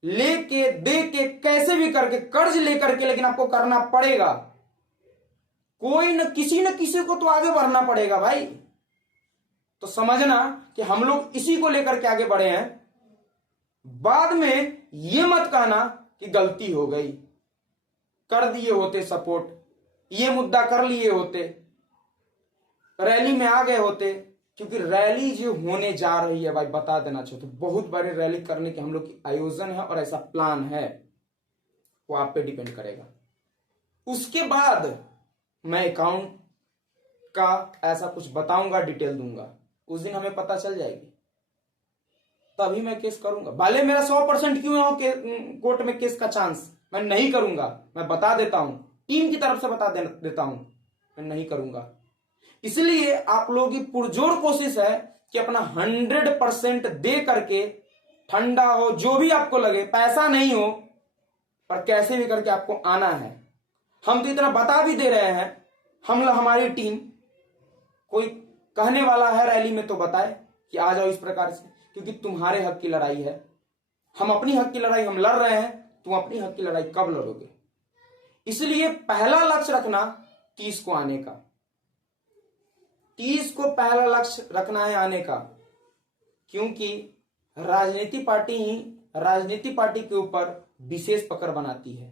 लेके दे के कैसे भी करके, कर्ज लेकर के, लेकिन आपको करना पड़ेगा। कोई न किसी को तो आगे बढ़ना पड़ेगा भाई। तो समझना कि हम लोग इसी को लेकर के आगे बढ़े हैं। बाद में ये मत कहना कि गलती हो गई, कर दिए होते सपोर्ट, ये मुद्दा कर लिए होते, रैली में आ गए होते। क्योंकि रैली जो होने जा रही है भाई, बता देना चाहते, बहुत बड़ी रैली करने की हम लोग की आयोजन है और ऐसा प्लान है, वो आप पे डिपेंड करेगा। उसके बाद मैं अकाउंट का ऐसा कुछ बताऊंगा, डिटेल दूंगा, उस दिन हमें पता चल जाएगी, तभी मैं केस करूंगा। भले मेरा 100% क्यों ना हो कोर्ट में केस का चांस, मैं नहीं करूंगा। मैं बता देता हूं, टीम की तरफ से बता देता हूं, मैं नहीं करूंगा। इसलिए आप लोगों की पुरजोर कोशिश है कि अपना 100% दे करके, ठंडा हो जो भी आपको लगे, पैसा नहीं हो पर कैसे भी करके आपको आना है। हम तो इतना बता भी दे रहे हैं, हमारी टीम, कोई कहने वाला है रैली में तो बताए कि आ जाओ इस प्रकार से, क्योंकि तुम्हारे हक की लड़ाई है। हम अपनी हक की लड़ाई हम लड़ रहे हैं, तुम अपनी हक की लड़ाई कब लड़ोगे? इसलिए पहला लक्ष्य रखना 30 को आने का, 30 को पहला लक्ष्य रखना है आने का, क्योंकि राजनीति पार्टी के ऊपर विशेष पकड़ बनाती है।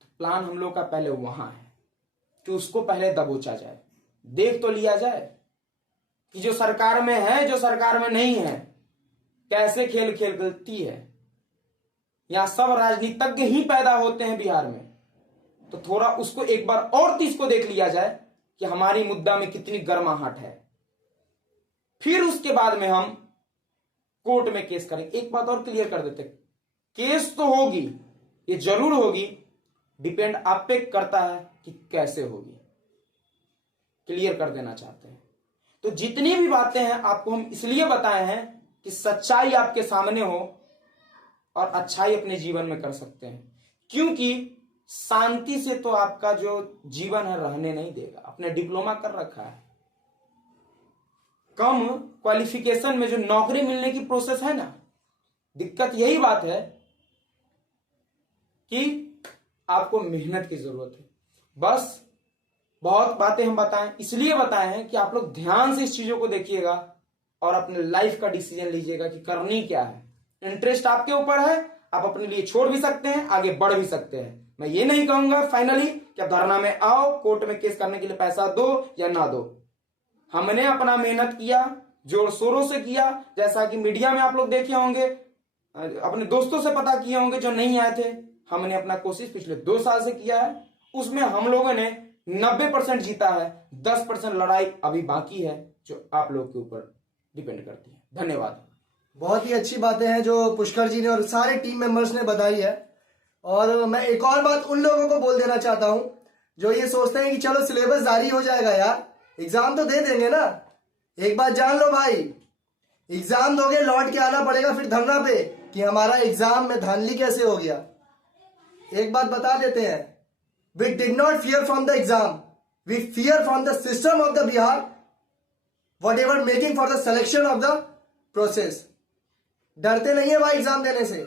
तो प्लान हम लोग का पहले वहां है कि उसको पहले दबोचा जाए, देख तो लिया जाए कि जो सरकार में है, जो सरकार में नहीं है, कैसे खेल खेलती है। यहां सब राजनीतिज्ञ ही पैदा होते हैं बिहार में, तो थोड़ा उसको एक बार और 30 को देख लिया जाए कि हमारी मुद्दा में कितनी गर्माहट है। फिर उसके बाद में हम कोर्ट में केस करेंगे। एक बात और क्लियर कर देते, केस तो होगी, ये जरूर होगी, डिपेंड आप पे करता है कि कैसे होगी, क्लियर कर देना चाहते हैं। तो जितनी भी बातें हैं आपको हम इसलिए बताए हैं कि सच्चाई आपके सामने हो और अच्छाई अपने जीवन में कर सकते हैं। क्योंकि शांति से तो आपका जो जीवन है रहने नहीं देगा। आपने डिप्लोमा कर रखा है, कम क्वालिफिकेशन में जो नौकरी मिलने की प्रोसेस है ना, दिक्कत यही बात है कि आपको मेहनत की जरूरत है। बस बहुत बातें हम बताएं, इसलिए बताए हैं कि आप लोग ध्यान से इस चीजों को देखिएगा और अपने लाइफ का डिसीजन लीजिएगा कि करनी क्या है। इंटरेस्ट आपके ऊपर है, आप अपने लिए छोड़ भी सकते हैं, आगे बढ़ भी सकते हैं। मैं ये नहीं कहूंगा फाइनली कि आप धरना में आओ, कोर्ट में केस करने के लिए पैसा दो या ना दो। हमने अपना मेहनत किया, जोर शोरों से किया, जैसा कि मीडिया में आप लोग देखे होंगे, अपने दोस्तों से पता किए होंगे जो नहीं आए थे। हमने अपना कोशिश पिछले 2 साल से किया है, उसमें हम लोगों ने 90% जीता है, 10% लड़ाई अभी बाकी है जो आप लोग के ऊपर डिपेंड करती है। धन्यवाद। बहुत ही अच्छी बातें हैं जो पुष्कर जी ने और सारे टीम मेंबर्स ने बताई है। और मैं एक और बात उन लोगों को बोल देना चाहता हूं जो ये सोचते हैं कि चलो सिलेबस जारी हो जाएगा यार, एग्जाम तो दे देंगे ना। एक बात जान लो भाई, एग्जाम दोगे लौट के आना पड़ेगा फिर धरना पे कि हमारा एग्जाम में धांधली कैसे हो गया। एक बात बता देते हैं, we did not fear from the exam, we fear from the system of the Bihar, whatever making for the selection of the process. डरते नहीं है भाई एग्जाम देने से,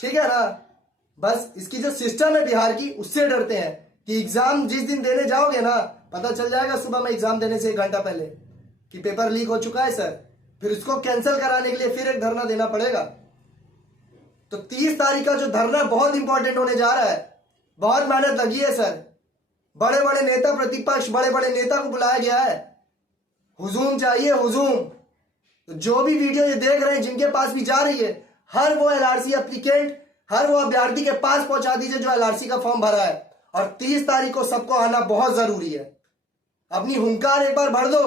ठीक है ना। बस इसकी जो सिस्टम है बिहार की, उससे डरते हैं कि एग्जाम जिस दिन देने जाओगे ना, पता चल जाएगा सुबह में एग्जाम देने से 1 घंटा पहले कि पेपर लीक हो चुका है सर, फिर उसको कैंसिल कराने के लिए फिर एक धरना देना पड़ेगा। तो 30 तारीख का जो धरना बहुत इंपॉर्टेंट होने जा रहा है, बहुत मेहनत लगी है सर, बड़े बड़े नेता प्रतिपक्ष, बड़े बड़े नेता को बुलाया गया है, हुजूम चाहिए हुजूम। तो जो भी वीडियो ये देख रहे हैं, जिनके पास भी जा रही है, हर वो एलआरसी एप्लीकेंट, हर वो अभ्यर्थी के पास पहुंचा दीजिए जो एलआरसी का फॉर्म भरा है। और 30 तारीख को सबको आना बहुत जरूरी है। अपनी हुंकार एक बार भर दो,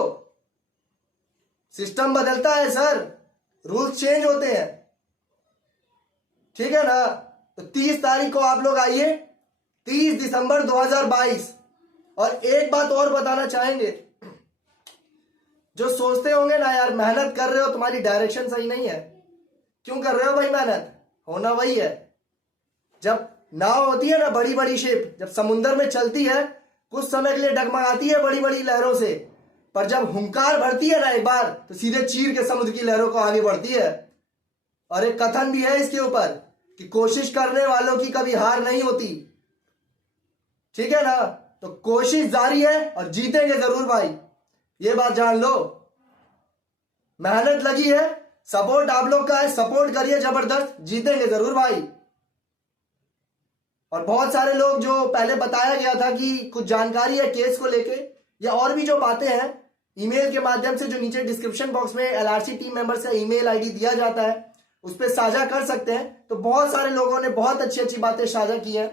सिस्टम बदलता है सर, रूल्स चेंज होते हैं, ठीक है ना। तो 30 तारीख को आप लोग आइए, 30 दिसंबर 2022। और एक बात और बताना चाहेंगे, जो सोचते होंगे ना यार मेहनत कर रहे हो, तुम्हारी डायरेक्शन सही नहीं है, क्यों कर रहे हो भाई मेहनत, होना वही है। जब नाव होती है ना बड़ी बड़ी शिप, जब समुद्र में चलती है कुछ समय के लिए डगमगाती है बड़ी बड़ी लहरों से, पर जब हुंकार भरती है ना एक बार, तो सीधे चीर के समुद्र की लहरों को आगे बढ़ती है। और एक कथन भी है इसके ऊपर कि कोशिश करने वालों की कभी हार नहीं होती, ठीक है ना। तो कोशिश जारी है और जीतेंगे जरूर भाई, ये बात जान लो। मेहनत लगी है, सपोर्ट आप लोग का है, सपोर्ट करिए जबरदस्त, जीतेंगे जरूर भाई। और बहुत सारे लोग जो पहले बताया गया था कि कुछ जानकारी है केस को लेके या और भी जो बातें हैं, ईमेल के माध्यम से जो नीचे डिस्क्रिप्शन बॉक्स में एलआरसी टीम मेंबर्स का ईमेल आईडी दिया जाता है, उस पर साझा कर सकते हैं। तो बहुत सारे लोगों ने बहुत अच्छी अच्छी बातें साझा की हैं,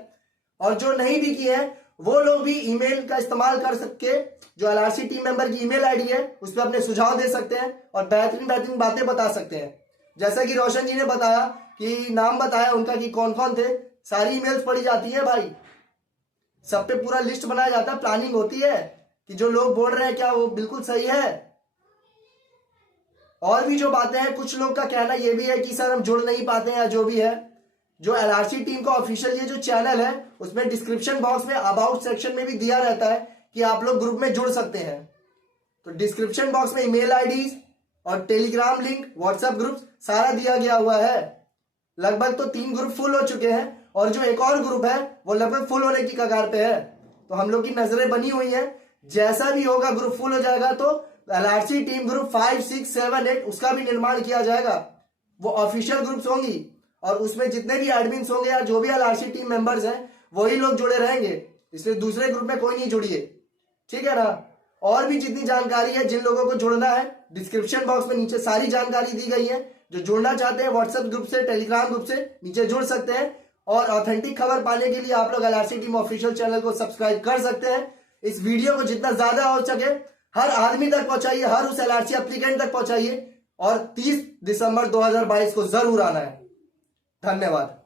और जो नहीं भी की है वो लोग भी ईमेल का इस्तेमाल कर सके, जो एलआरसी टीम मेंबर की ईमेल आईडी है उस पर अपने सुझाव दे सकते हैं और बेहतरीन बेहतरीन बातें बता सकते हैं। जैसा कि रोशन जी ने बताया कि नाम बताया उनका कि कौन कौन थे, सारी ईमेल्स पढ़ी जाती है भाई, सब पे पूरा लिस्ट बनाया जाता है, प्लानिंग होती है कि जो लोग बोल रहे हैं क्या वो बिल्कुल सही है। और भी जो बातें हैं, कुछ लोग का कहना ये भी है कि सर हम जुड़ नहीं पाते हैं या जो भी है। जो एलआरसी टीम का ऑफिशियल ये जो चैनल है उसमें डिस्क्रिप्शन बॉक्स में अबाउट सेक्शन में भी दिया रहता है कि आप लोग ग्रुप में जुड़ सकते हैं। तो डिस्क्रिप्शन बॉक्स में ईमेल आईडीज और टेलीग्राम लिंक, व्हाट्सएप ग्रुप सारा दिया गया हुआ है। लगभग तो 3 ग्रुप फुल हो चुके हैं और जो एक और ग्रुप है वो लगभग फुल होने की कगार पे है। तो हम लोग की नजरें बनी हुई हैं, जैसा भी होगा ग्रुप फुल हो जाएगा तो एलआरसी टीम ग्रुप 5, 6, 7, 8 उसका भी निर्माण किया जाएगा। वो ऑफिशियल ग्रुप्स होंगी और उसमें जितने भी एडमिन्स होंगे या जो भी एलआरसी टीम मेंबर्स हैं वही लोग जुड़े रहेंगे, इसलिए दूसरे ग्रुप में कोई नहीं जुड़िए, ठीक है ना। और भी जितनी जानकारी है, जिन लोगों को जुड़ना है, डिस्क्रिप्शन बॉक्स में नीचे सारी जानकारी दी गई है। जो जुड़ना चाहते हैं व्हाट्सएप ग्रुप से, टेलीग्राम ग्रुप से नीचे जुड़ सकते हैं। और ऑथेंटिक खबर पाने के लिए आप लोग एलआरसी टीम ऑफिशियल चैनल को सब्सक्राइब कर सकते हैं। इस वीडियो को जितना ज्यादा हो सके हर आदमी तक पहुंचाइए, हर उस एलआरसी एप्लीकेंट तक पहुंचाइए और 30 दिसंबर 2022 को जरूर आना है। धन्यवाद।